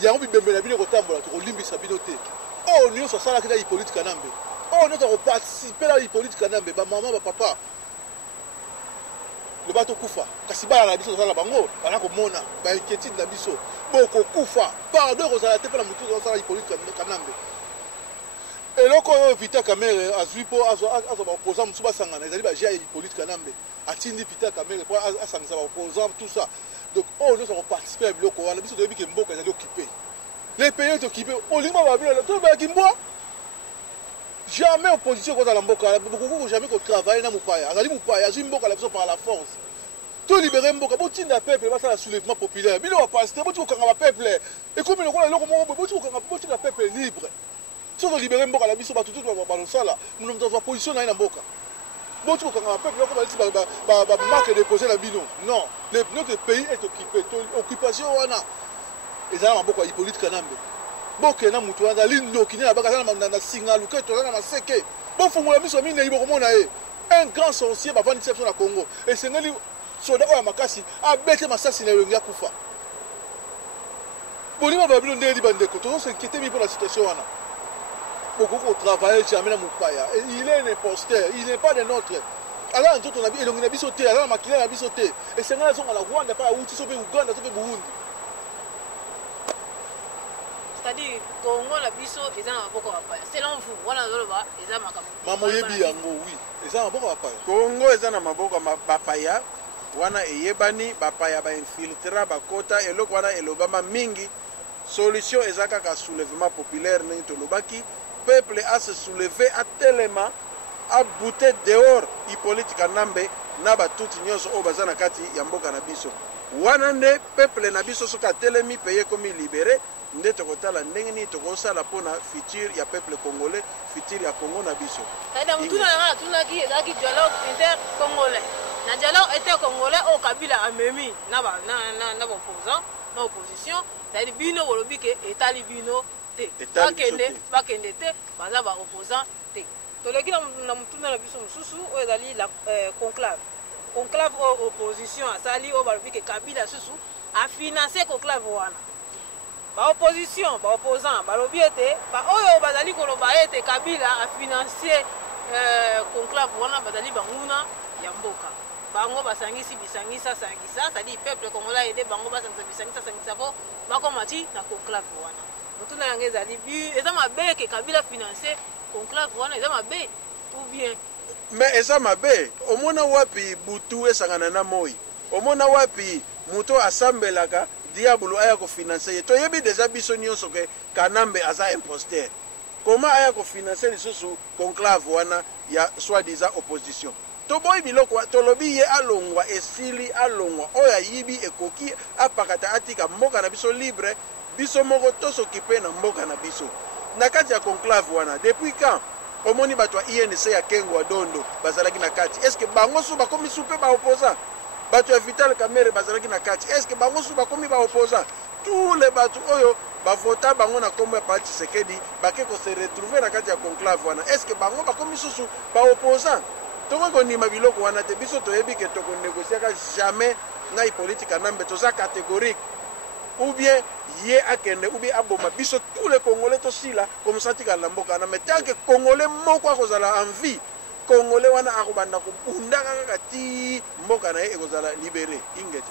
yango bibembe na bino kotambola tokolimbisa bino te oyo nyonso asalaki na Hippolyte Kanambe oyo nyonso akoparticipe na Hippolyte Kanambe bamama bapapa loba tokufa kasi bana na biso tozala bango bana komona bainquiétude na biso bokokufa pardon ekozala te mpo na motu osala Hippolyte Kanambe eloko oyo Vital Kamerhe azwi mpo azwa baopposant mosusu basangana ezali bagia ya Hippolyte Kanambe atindi Vital Kamerhe mpo asangisa baopposant tout ça donc oyo nyonso akoparticipe ya biloko wana biso toyebi ke mboka ezali occupé les pays est occupé olingi bababilo toyebelaki mbwa jamais opposition kozala mboka bokoko jamais kotravaille na mopaya azali mopaya azwi mboka na biso par la force tolibere mboka botinda peuple basala soulèvement populaire bino bapaster boti kokanga bapeuple ekomi lokola eloko moko boti kokanga botinda peuple libre so tolibere mboka na biso bato tutu balosala moto azwa position na ye na mboka boti kokanga bapeuple loko balisi bamarque déposé na bino non notre pays est occupé occupation wana ezala maboko ya Hippolyte Kanambe bokena mutu wana lindoki ne abaka zana na singa luke to zana maseke bofungola miso mine ibo komona ye un grand sorcier bavandi sepso na Congo esengeli soda oya makasi abete masasi na yongi akufa bolima babilo ndeli bandeko to s'inquiéter mi pour la situation wana beaucoup travailler jamais na mupaya il est un imposteur il n'est pas de notre alors nzoto na bi elongi na biso te alors makila na biso te esengela zonga na Rwanda pa uti so pe Uganda so pe Burundi. C'est-à-dire Congo la biso eza na maboko bapaya selon vous wana zoloba eza makambo mamoyebi yango oui eza na maboko bapaya Congo eza na maboko bapaya wana eyebani bapaya bainfiltra bakota eloko wana elobama mingi solution eza kaka soulèvement populaire ndenge tolobaki peuple a se soulever atelema abute dehors Hippolyte Kanambe na batuti nyonso oyo baza na kati ya mboka na biso wana nde peuple na biso soki atelemi peye komi libéré nde tokotala ndenge nini tokosala mpona futur ya peuple congolais futur ya Congo na biso c'est-à-dire mutuna ngala tunaki ezaki dialogue inter-congolais na dialogue inter-congolais au Kabila amemi na opposant na opposition c'est-à-dire bino bolobi ke etali bino te bakende te baza ba opposant te toleki na mutuna na biso mosusu oyo ezali la conclave opposition asali oyo balobi ke Kabila susu afinance conclave wana opposition opposant balobi ete oyo bazali koloba ete Kabila afinance conclave wana bazali banguna ya mboka bango basangisi bisangisa sangisa c'est-à-dire peuple congolais aide bango basangisa bisangisa sangisa po bakomati na conclave wana mutuna yango ezali eza mabe ke Kabila finance conclave wana eza mabe ou bien mais eza mabe omona wapi butu esangana na moi omona wapi muto asambelaka diabolo aya kofinanse ye toyebi deja biso nyonso ke Kanambe aza imposteur comment aya kofinanse lisusu conclave wana ya soi-disant opposition toboyi biloko tolobi ye alongwa esili alongwa oyo ayibi ekoki apakata atika mboka na biso libre biso moko tosokipe na mboka na biso na kati ya conclave wana depuis quand omoni bato ya INC ya Kengo Dondo bazalaki na kati est-ce que bango so bakomi supe ba opposant bato ya Vital Kamerhe bazalaki na kati est-ce que bango so bakomi ba opposant tous les bato oyo bavota bango na kombo ya Parti Tshisekedi bake ko se retrouver na kati ya conclave wana est-ce que bango bakomi susu ba opposant toko konima biloko wana te biso toyebi ke toko négocier jamais na Hippolyte Kanambe toza catégorique ou bien ye akende ou bien aboma biso tous les Congolais tosila comme ça tika la mboka na mais tant que Congolais moko akozala en vie Congolais wana akobanda kubunda kaka ti mboka na ye ekozala libéré ingeti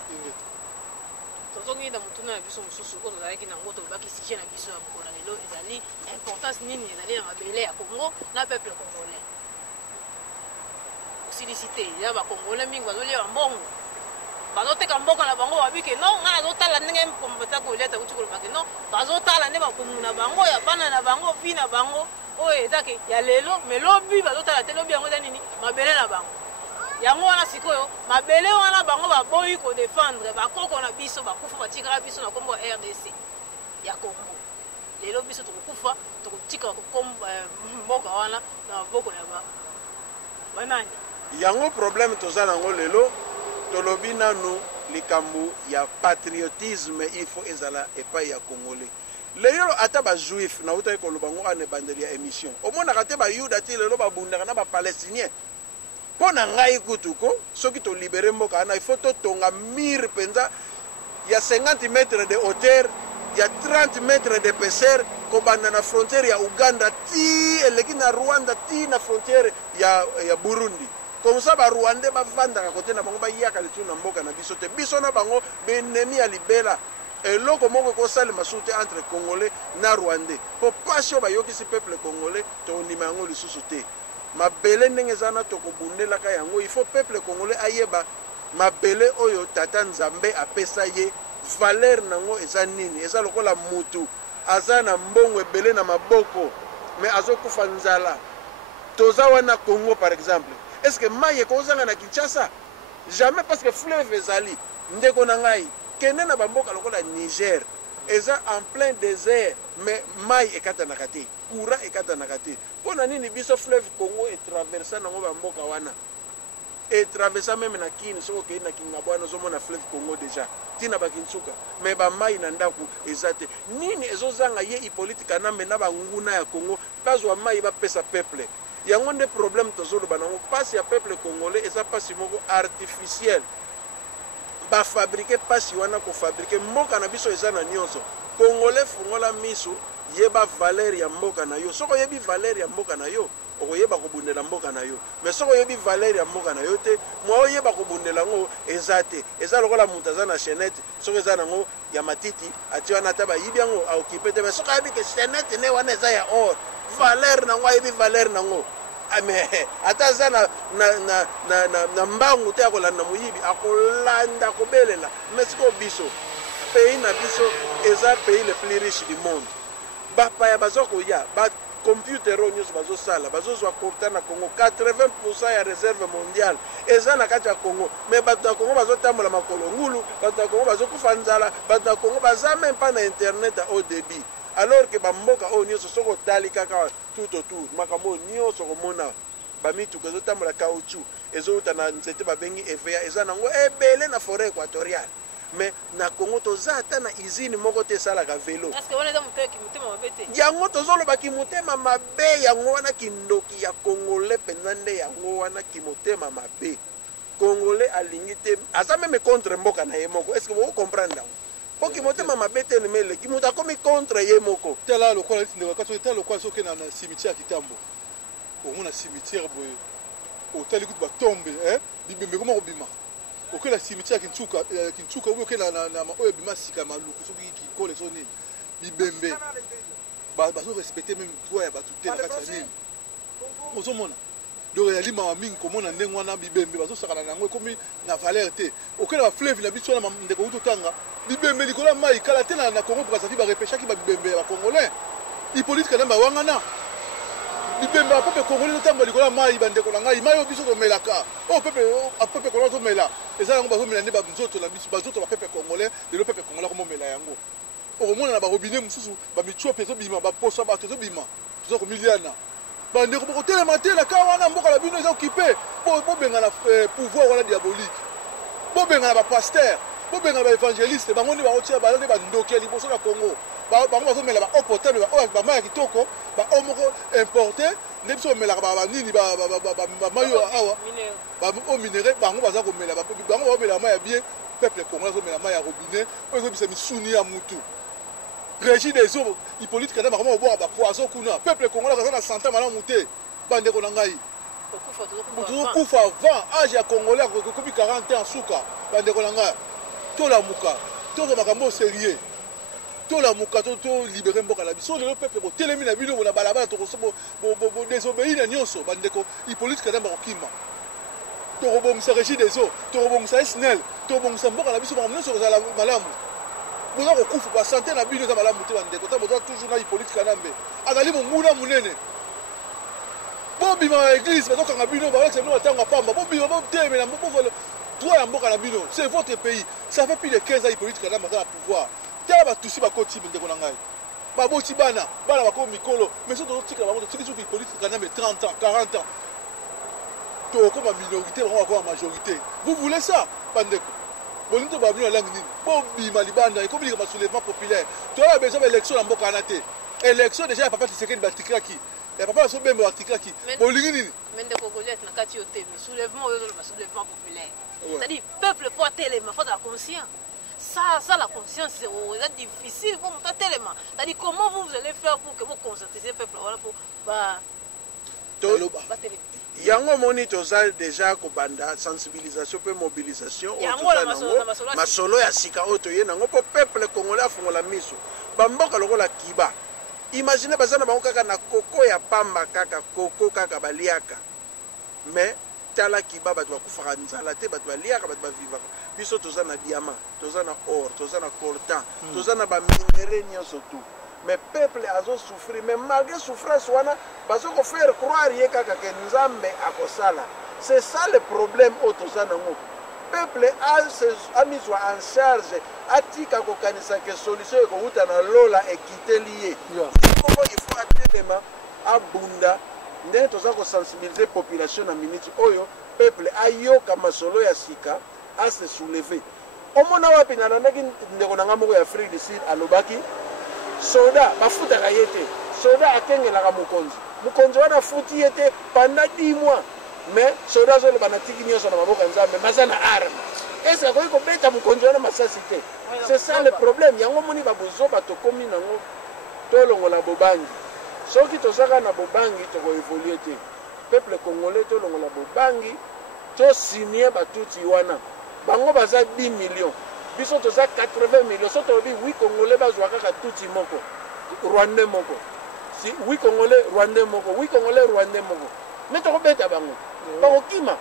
tozongi na mutuna na biso mosusu ko tozalaki na ngoto tolobaki sujet na biso ya bokola lelo ezali importance nini ezali na mabele ya Congo na peuple congolais silicité ya ba Congolais mingi bazolia mbongo bazoteka mboka na bango babike non nga azotala ndenge mpomota koleta kuti kolobaki non bazotala nde bakomu na bango ya bana na bango vi na bango oyo ezake ya lelo mais lobi bazotala te lobi yango eza nini mabele na bango yango wana sikoyo mabele wana bango baboyi kodefendre bakoko na biso bakufa batikala biso na kombo ya RDC ya Congo lelo biso tokokufa tokotika mboka wana na maboko ya banani yango problème toza nango lelo tolobi nanu likambo ya patriotisme il faut ezala epai ya congolais lelo ata bajuif nautai koloba ngo ana ebandeli ya émission omonaka te bayuda ti lelo babundaka na bapalestinien mpo na ngai kutuko soki tolibere mboka wana il faut totonga mire mpenza ya 50 mètres de hauteur ya 30 mètres d'épaisseur kobanda na frontière ya Uganda ti eleki na Rwanda ti na frontière ya Burundi comme ça ba Rwandais bavandaka kote na bango bayaka litu na mboka na biso te biso na bango benemi ya libela eloko moko kosalema su te entre congolais na rwandais po pasi oyo bayokisi peuple congolais tokondima yango lisusu te mabele ndenge eza na tokobundelaka yango il faut peuple congolais ayeba mabele oyo tata nzambe apesa ye valeur nango eza nini eza lokola mutu aza na mbongo ebele na maboko mais azokufa nzala toza wana Congo par exemple est-ce que mai ekozanga na Kinshasa jamais parce que fleuve ezali ndeko na ngai kende na bamboka lokola Niger eza en plein désert mais mai ekatanaka te courant ekatanaka te mpona nini biso fleuve Congo etraversa nango bamboka wana etraversa même na Kini soko okei na Kingabwana ozomona fleuve Congo déjà tina bakinsuka mais bamai na ndako eza te nini ezozanga ye Hippolyte Kanambe na banguna ya Congo bazwa mai bapesa peuple yango nde problème tozoloba nango pasi ya peuple congolais eza pasi moko artificiel bafabrike pasi wana kofabrike mboka na biso eza na nyonso congolais fungola miso yeba valeur ya mboka na yo soko yebi valeur ya mboka na yo okoyeba kobundela mboka na yo mais soko yebi valeur ya mboka na yo te mwa oyeba kobundela ngo eza te eza lokola mutu aza na chaînette soko eza nango ya matiti ati wana ata bayibi yango aokipe te mais soko ayebi ke chaînette ne wana eza ya or valeur nango ayebi valeur nango mais ata aza na mbangu te akolanda moyibi akolanda kobelela mais siko biso pays na biso eza pays le plus riche du monde bapaya bazokoya computer oyo nyonso bazosala bazozwa kota na Congo 80% ya réserve mondiale eza na kati ya Congo mais bato na Congo bazotambola makolo ngulu bato na Congo bazokufa nzala bato na Congo baza même pas na internet à haut débit alors que bamboka oyo nyonso soko otali kaka tout autour makambo oyo nyonso komona bamituka ezotambola caoutchouc ezouta na nzete babengi EVA eza nango ebele na forêt équatoriale mais na Congo toza ata na usine moko te esalaka velo yango tozoloba kimotema mabe yango wana kindoki ya congolais mpenza nde yango wana kimotema mabe congolais alingi te aza meme contre mboka na ye moko est-ce que vous comprendre yango po kimotema mabe te nemele kimoto akomi contre ye moko tala lokola tala lokola soki na cimetière ya Kitambo omona cimetière boye otali kutu batombe bibembe koma kobima oke la cimetière Kinsuka oke na oyo bima sika maluku soki kikole so nini bibembe bazo respecter même droit ya bato te na kati ya nini ozomona donc ya limawa mingi komona ndenge wana bibembe bazosakana nango ekomi na valeur te oke na bafleuve na biso wana ndeko utotanga bibembe likolo ya mai kala te na Congo Brazzaville barepeshaki babibembe ya bacongolais Hippolyte Kanambe awangana bibembe ya peuple congolais otambola likolo ya mai bandeko na ngai mai oyo biso tomelaka oyo peuple congolais ozomela eza yango bazomela nde banzoto na biso banzoto ba peuple congolais lelo peuple congolais komomela yango okomona na barobine mosusu bamichope ezobima baposo bato ezobima toza komiliana bandeko bokotelema te na ka wana mboka na bino eza okipe bobenga na pouvoir wana diabolique bobenga na bapaster bobenga na baévangéliste bango nde baotia bango nde bandoki ya liboso na Congo bango bazomela ba eau potable oyo bamai ya kitoko baeau moko importe nde biso bamelaka banini bamai oyo awa baeau minéré bango baza komela bango baomela mai ya bien peuple congolais azomela mai ya robinet oyo ezobisa misuni ya mutu régie des eaux Hippolyte Kanambe akoma koboka bapoison kuna peuple congolais aza na santé malamu te bandeko na ngai tozokufa avant age ya congolais akomi 40 ans suka bandeko na ngai tolamuka toza makambo sérieux tolamuka tolibere mboka na biso lelo peuple botelemi na bino bona balabala tokodesobéi na nyonso bandeko Hippolyte Kanambe akokima tokobongisa régie des eaux tokobongisa SNEL tokobongisa mboka na biso makambo nyonso kozala malamu boza kokufa basante na bino eza malamu te bandeko ta boza toujours na Hippolyte Kanambe azali monguna monene bobima na église bazokanga bino balakisa bino batango apamba bobima botemela bovole droit ya mboka na bino c'est votre pays ça fait plus de 15 ans Hippolyte Kanambe aza na pouvoir tala batusi bakoti ndeko na ngai baboti bana bakomi mikolo mais soki tozotikala bango totiki soki politique kana mais 30 ans 40 ans tokoma minorité bango bakoma majorité. Vous voulez ça bandeko? Bolingi to babino langi nini bobima libanda ekomi lika soulèvement populaire toya besoin d'élection na mboka na te. Élection déjà ya papa Tshisekedi batikaki ya papa so bembe batikaki bolingi nini Mendeko Goliath na kati yote mais soulèvement soulèvement populaire. C'est-à-dire peuple faut tellement faut la conscience. Ça la conscience c'est difficile pour monter tellement. C'est-à-dire comment vous allez faire pour que vous conscientisez le peuple voilà pour yango moni toza déjà kobanda sensibilisation pe mobilisation masolo ya sika oyo toye nango po peuple congolais afungola miso bamboka lokola Kiba. Imaginez bazana bango kaka na koko ya pamba kaka koko kaka baliaka mais tala Kiba bato bakufaka nzala te bato baliaka bato bavivaka biso toza na diamant toza na or toza na coltan toza na baminere nyonso tout mais peuple azo souffrir mais malgré souffrance wana bazo ko faire croire ye kaka ke nzambe akosala. C'est ça le problème au toza nango peuple a mis en charge atika kokanisa ke solution ekouta na lola ekite lié il faut atelema abunda ndenge toza kosensibiliser population na minute oyo peuple ayoka masolo ya sika a se soulever omona wapi na nandaki ndeko na ngamoko ya Afrique du Sud alobaki soda bafutaka ye te soda akengelaka mokonzi wana futi ye te pendant 10 mois mais soda azoloba na tiki nyonso na maboko ya nzambe maza na arme ese akoki kobeta mokonzi wana masasi te. C'est ça le problème yango moni babozo batokomi nango tolongola bobangi soki tozaka na bobangi tokoevolue te peuple congolais tolongola bobangi tosigné batuti wana bango baza 10 millions biso toza 80 millions so tolobi 8 congolais bazwa kaka tuti moko rwandais moko si 8 congolais rwandais moko 8 congolais rwandais moko mais tokobeta bango bakokima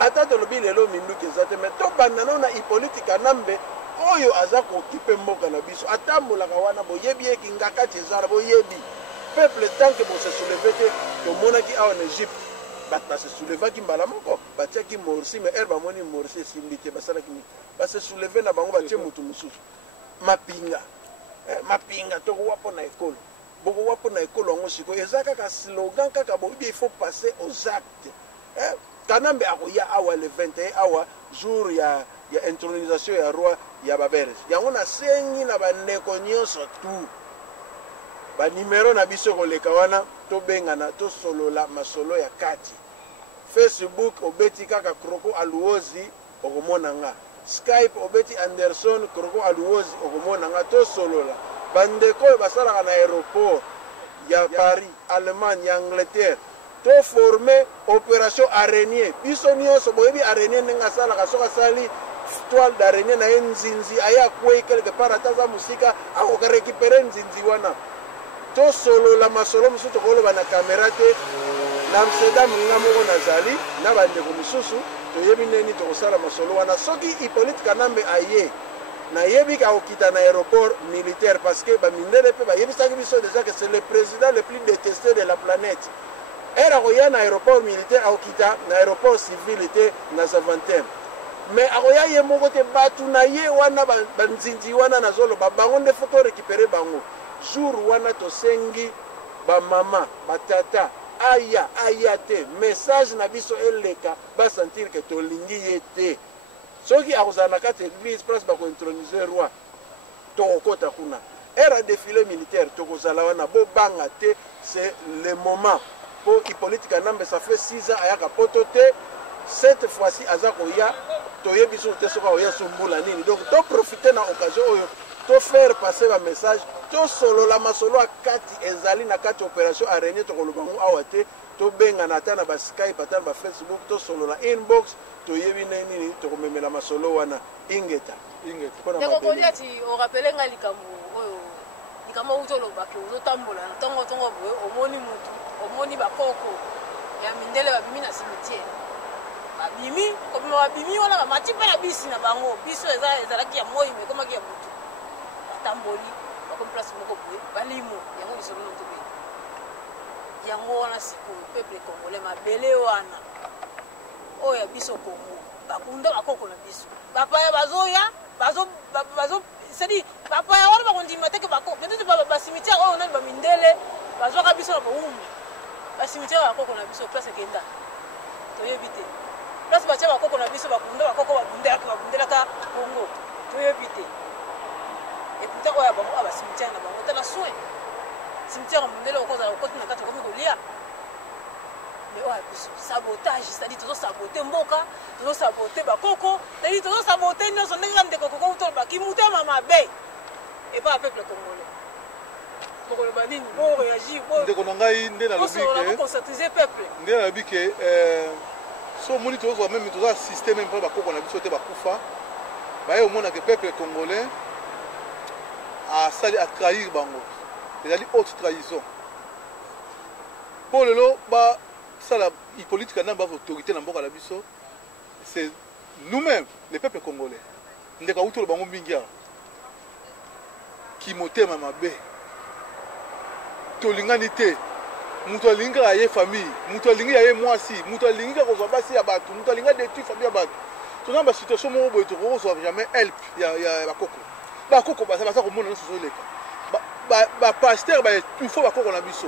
ata tolobi lelo minduki eza te mais tobanda nano na Hippolyte Kanambe oyo aza kokipe mboka na biso atambolaka wana boyebi eki ngakati ezala boyebi peuple tant que bose soulever te tomonaki awa na Egypte bato base soulevaki mbala moko batiaki Morsi mais ere bamoni Morsi esimbi te basalaki base soulever na bango batie motu mosusu mapinga tokowa mpo na ekolo bokowa mpo na ekolo yango sikoyo eza kaka slogan kaka boyebi il faut passer aux actes. Kanambe akoya awa le 21 awa jour ya intronisation ya roi ya baberes yango na sengi na bandeko nyonso tout banimero na biso koleka wana tobengana tosolola masolo ya kati Facebook obeti kaka Kroko Aluozi okomona nga Skype obeti Anderson Kroko Aluozi okomona nga tosolola bandeko basalaka na aéroport ya Paris Allemagne ya Angleterre to former opération araignée biso nyonso boyebi araignée ndenge asalaka soki asali toile d'araignée na ye nzinzi aya kwei quelque part ataza musika akokarekipere nzinzi wana tosolola masolo mosusu tokoloba na kamera te na Amsterdam nga moko nazali na bandeko mosusu toyebi neni tokosala masolo wana soki Hippolyte Kanambe aye nayebi akokita na aéroport militaire parce que bamindele mpe bayebisaki biso déjà que c'est le président le plus détesté de la planète. Era akoya na aéroport militaire akokita na aéroport civil te na Zaventem mais akoya ye moko te batu na ye wana banzinzi wana nazoloba bango nde faut récupérer bango jour wana tosengi bamama batata aya te message na biso eleka basentir ke tolingi ye te soki akozala na kati église place bakointroniser roi tokokota kuna era défilé militaire tokozala wana bobanga te c'est le moment pour Hippolyte Kanambe ça fait 6 ans ayaka poto te cette fois-ci aza koya toyebi biso te soka oya sumbula nini donc to profiter na occasion oyo to faire passer ba message to solo la masolo akati ezali na kati opération araignée to kolobango awa te to benga na tana ba Skype ata ba Facebook to solo la inbox to yebi nini to komemela masolo wana ingeta ndeko Goliath o rappeler nga likambo oyo likambo utolo baki uzotambola na tongo boye omoni mutu omoni bakoko ya mindele babimi na cimetière babimi comme babimi wana bamati mpe na bisi na bango biso ezalaki ya moi me komaki ya mutu batamboli bakomi place moko boye balimo yango biso bino tobe yango wana sikoyo peuple congolais mabele wana oyo ya biso Congo bakunda bakoko na biso bapaya bazoya c'est-à-dire papa ya wana bakondima te ke bako peut-être ba cimetière on a ba mindele bazwaka biso na boum ba cimetière bakoko na biso place kenda to yebite place bacha bakoko na biso bakunda bakoko babundela ka Congo to yebite et pourtant oya bango aba cimetière na bango tala soin cimetière mondele okoza okoti na kati komi kolia mais oya biso sabotage c'est-à-dire toujours saboter mboka toujours saboter bakoko c'est-à-dire toujours saboter nyonso ndenge ndeko koko utolo bakimuta mama be et pas peuple congolais bokolo banini bo réagir bo ndeko na ngai nde na lobi ke conscientiser peuple nde na lobi ke so moni tozo même tozo système même pas bakoko na biso te bakufa baye omona que peuple congolais a trahir bango ezali haute trahison po lelo basala politique na baautorité na mboka na biso c'est nous-mêmes les peuples congolais ndeka utolo bango mingi awa kimotema mabe tolingani te mutu alingi kaka ye famille mutu alingi ya ye mwasi mutu alingi kaka kozwa basi ya bato mutu alingi adétruire famille ya bato toza basituation moko boye tokozwa jamais help ya bakoko baza komona nyonso ozoleka bapaster baetufo bakoko na biso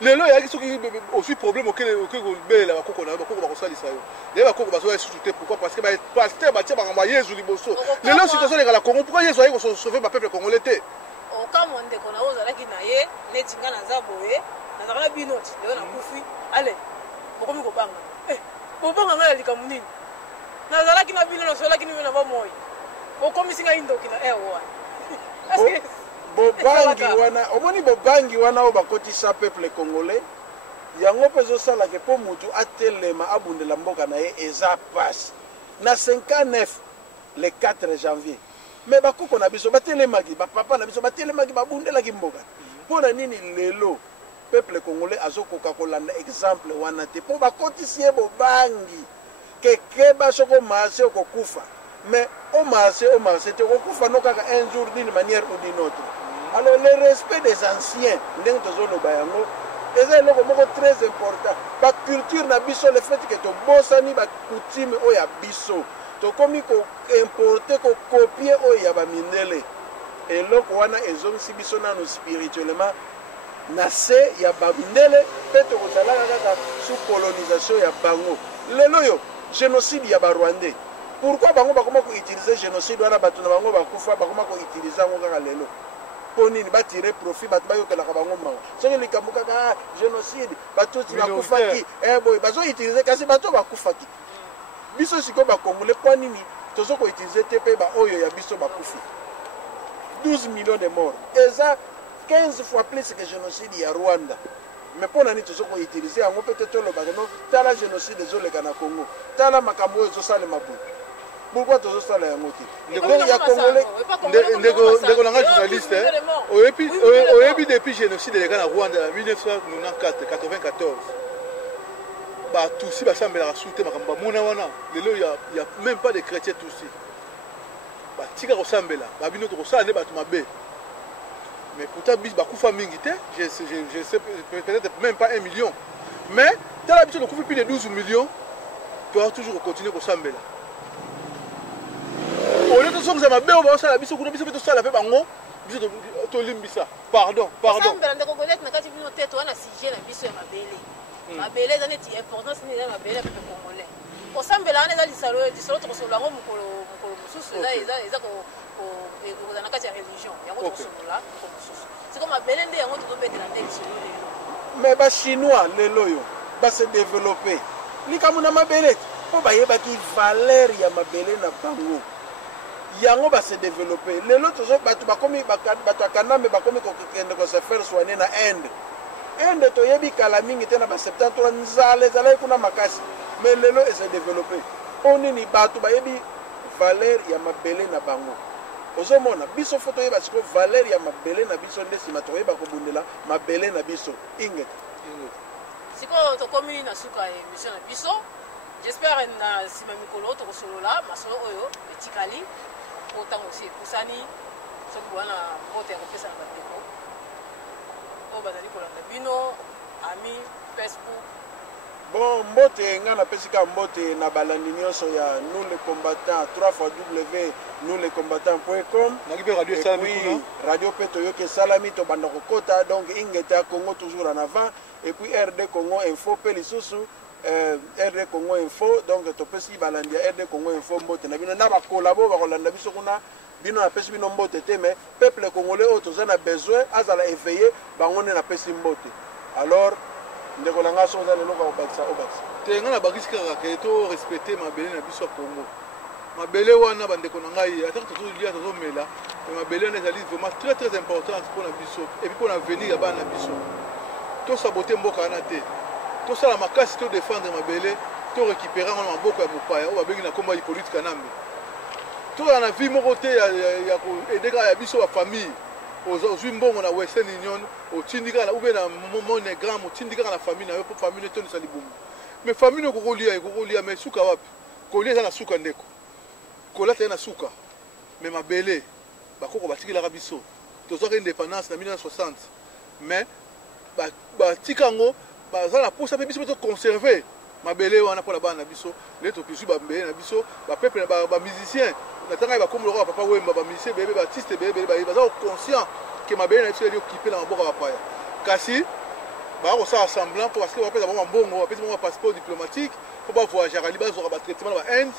lelo eyaki soki ozwi problème oke kobelela bakoko na yo bakoko bakosalisa yo lelo bakoko bazoya lisusu te pourquoi parce que bapaster batia makambo ya yezu liboso lelo situation eleka na congo pourquoi yezu ayi kosauve bapeuple congolais te okamo ndeko na oyo ozalaki na ye neti nga naza boye nazalaka na bino ti lelo nakufi ale bokomi kobanga bobanga ngai na likambo nini nazalaki na bino nasolaki nini na bomoi bokomisi ngai ndoki na ewa bobangi wana omoni bobangi wana oyo bakotisa peuple congolais yango mpe ezosalaka mpo motu atelema abundela mboka na ye eza pasi na 59 le 4 janvier me bakoko na biso batelemaki bapapa na biso batelemaki babundelaki mboka mpo na nini lelo peuple congolais azokoka kolanda exemple wana te mpo bakotisi ye bobangi kekeba soko omase okokufa mais omase te okokufa no kaka un jour d'une manière ou d'une autre alors le respect des anciens ndenge tozoloba yango eza eloko moko très important baculture na biso le fait que tobosani bacoutume oyo ya biso tokomi koimporte kokopie oyo ya bamindele eloko wana ezongisi biso nano spirituellement na se ya bamindele mpe tokozalaka kaka sous colonisation ya bango lelo oyo génocide ya barwandais pourquoi bango bakoma koutilize génocide wana bato na bango bakufa bakoma koutilize yango kaka lelo mpo nini batire profit bato bayokelaka bango mawa soki likambo kaka génocide batuti bakufaki boye bazoutilize kasi bato bakufaki biso sikoyo bakongole mpo nini tozo koutilize te mpe baoyo ya biso bakufi 12 millions de morts eza 15 fois plus que génocide ya Rwanda mais mpo na nini tozo koutilize yango mpe te tolobaka no tala génocide ezoleka na Congo tala makambo oyo ezosalema boye pourquoi tozosala yango te donc ya congolais ndeko na ngai journaliste oyebi depuis génocide eleka na Rwanda na 1994 batusi basambelaka su te makambo bamona wana lelo ya même pas de chrétien tusi batika kosambela babino tokosala nde bato mabe mais pourtant biso bakufa mingi te je sais peut-être même pas 1 million mais tala biso tokufi plus de 12 millions toa toujours continuer kosambela ole tosongisa mabe oyo baosala biso kuna biso mpe tosala mpe bango biso tolimbisa pardon osambela ndeko kolete na kati bino te towana sujet na biso ya mabele mabele eza neti importance nini eza mabele ya pepe congolais osambela wana eza lisolo tokosolola yango mokolo mosusu eza kozala na kati ya religion yango tokosolola mokolo mosusu siko mabele nde yango tozobetela nde lisolo lelo mais bachinois lelo oyo base développe likambo na mabele mpo bayebaki valeur ya mabele na bango yango base développe lelo tozo bato bakomi bato akanambe bakomi kokende kose faire soigner na Inde toyebi kala mingi te na ba 73 nzala ezalaki kuna makasi mais lelo ese développe mpo nini bato bayebi valeur ya mabele na bango ozomona biso fo toyeba siko valeur ya mabele na biso nde nsima toyeba kobundela mabele na biso inge sikoyo tokomi na suka ya émission na biso j'espère na nsima mikolo tokosolola masolo oyo etikali mpo ntango osi epusani soki wana mbote ya kopesa na bandeko oyo bazali kolanda bino ami Facebook Bon, mbote nga na pesika mbote na balandi nyonso ya nous les combattants 3x nous-les-combattants.com. Et puis Radio Petoyoke Salami to banda kokota donc ingeta Congo toujours en avant et puis RD Congo Info pelisusu RD Congo Info donc to pesi balandi RD Congo Info mbote na bino na ba collabo ba kolanda biso kuna bino na pesi bino mbote te mais peuple congolais auto za na besoin azala éveillé bango na pesi mbote. Alors ndeko langa sonza lelo ka obakisa te nga na bakisi kaka ke to respecter mabele na biso ya Congo. Mabele wana bandeko na ngai ataka tozolia tozomela mabele wana ezali vraiment très important pour na biso et puis pour l'avenir ya bana na biso. To saboter mboka wana te. To sala makasi to défendre mabele to récupérer na maboko ya mopaya o babengi na komba politique kanambe. To na vie moko te ya ko aider ya biso ba famille. Ozwi mbongo na Western Union otindika na ube na monogram otindika na famille na yo pour famille to nisali bomu. Mais famille ko kolia mais suka wapi? Kolia za na suka ndeko. Kolata na suka. Mais mabele bakoko batikila biso. Tozaka indépendance na 1960. Mais ba tikango baza na posa pe biso to conserver mabele wana pour la bana biso. Leto pisu ba mbele na biso, ba peuple ba musicien. Natanga ba comme le roi papa Wemba ba musicien bébé artiste bébé baza conscient que mabele na biso est occupé na mboka ba paya. Kasi ba ko ça semblant pour parce que ba pesa ba mbongo, ba pesa ba passeport diplomatique, faut pas voyager à Liban zo ba traitement ba Inde.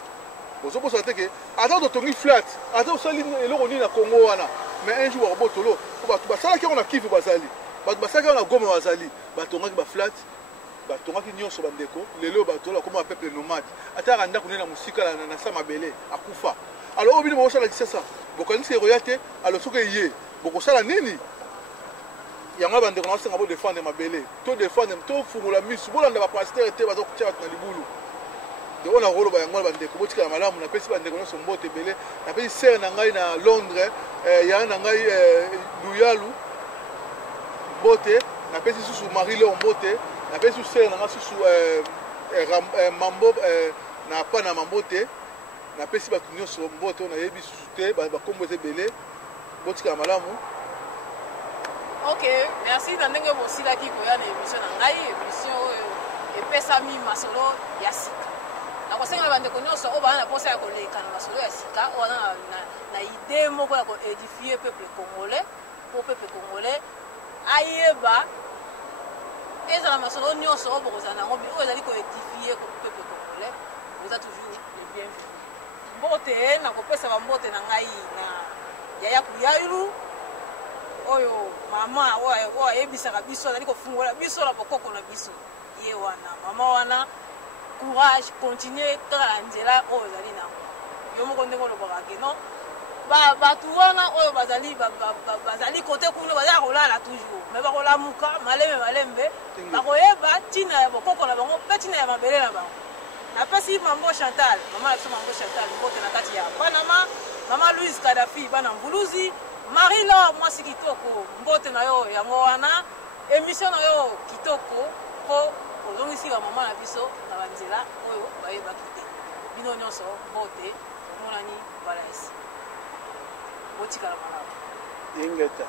Bozo po santé que attends tongi flat, attends sali eloko ni na Congo wana. Mais un jour ba botolo, ba tu ba sala ki on a kivu bazali. Ba tu ba sala ki on a goma bazali. Ba tonga ki ba flat. Ba tonga ki nyonso bandeko, lelo ba tolo comme un peuple nomade. Ata randa kunena musika na sa mabele akufa. Alors obini bo sala ki ça. Bokani se royate, alors soke yé. Boko sala nini? Yanga bandeko na senga bo défendre mabele. To défendre, to fungula misu, bolanda ba pasteur te ba zo kutia na libulu. De on a rolo ba yango bandeko botika malamu na pesi bandeko nyonso mbote belé. Na pesi sœur na ngai na Londres, ya na ngai Luyalu. Bote, na pesi susu Marie-Léon Bote, na pesi sœur na ngai susu Mambo na pa na Mambote. Na pesi ba nyonso mbote na yebi susu te ba kombo belé. Botika malamu. Ok, merci d'andenge bosila ki koya na émission na ngai, émission epesami masolo ya sika. Na kosenga bandeko nyonso o bana posa ya koleka na masolo ya sika o na idée moko ya ko édifier peuple congolais, pour peuple congolais ayeba ezala masolo nyonso o bokozana ngo o ezali ko édifier ko peuple congolais, vous êtes toujours le bienvenu. Mbote na kopesa ba mbote na ngai na yaya kuyailu oyo mama oyo ebisaka biso azali kofungola biso la bokoko na biso ye wana mama wana courage continuer kaka nzela oyo ezali nango yo moko ndenge olobaka ke no bato wana oyo bazali kote kuna bazala kolala toujours me bakolamuka malembe bakoyeba ntina ya bokoko na bango mpe ntina ya mabele na bango napesi mambo Chantal mama na biso mambo Chantal mbote na kati ya Panama mama Louise Kadafi bana mbuluzi Marie-Laure mwasi kitoko mbote na yo yango wana émission na yo kitoko po ozongisi ba mama na biso na banzela oyo bayeba kite bino nyonso mbote monani balasi botikala malamu ingeta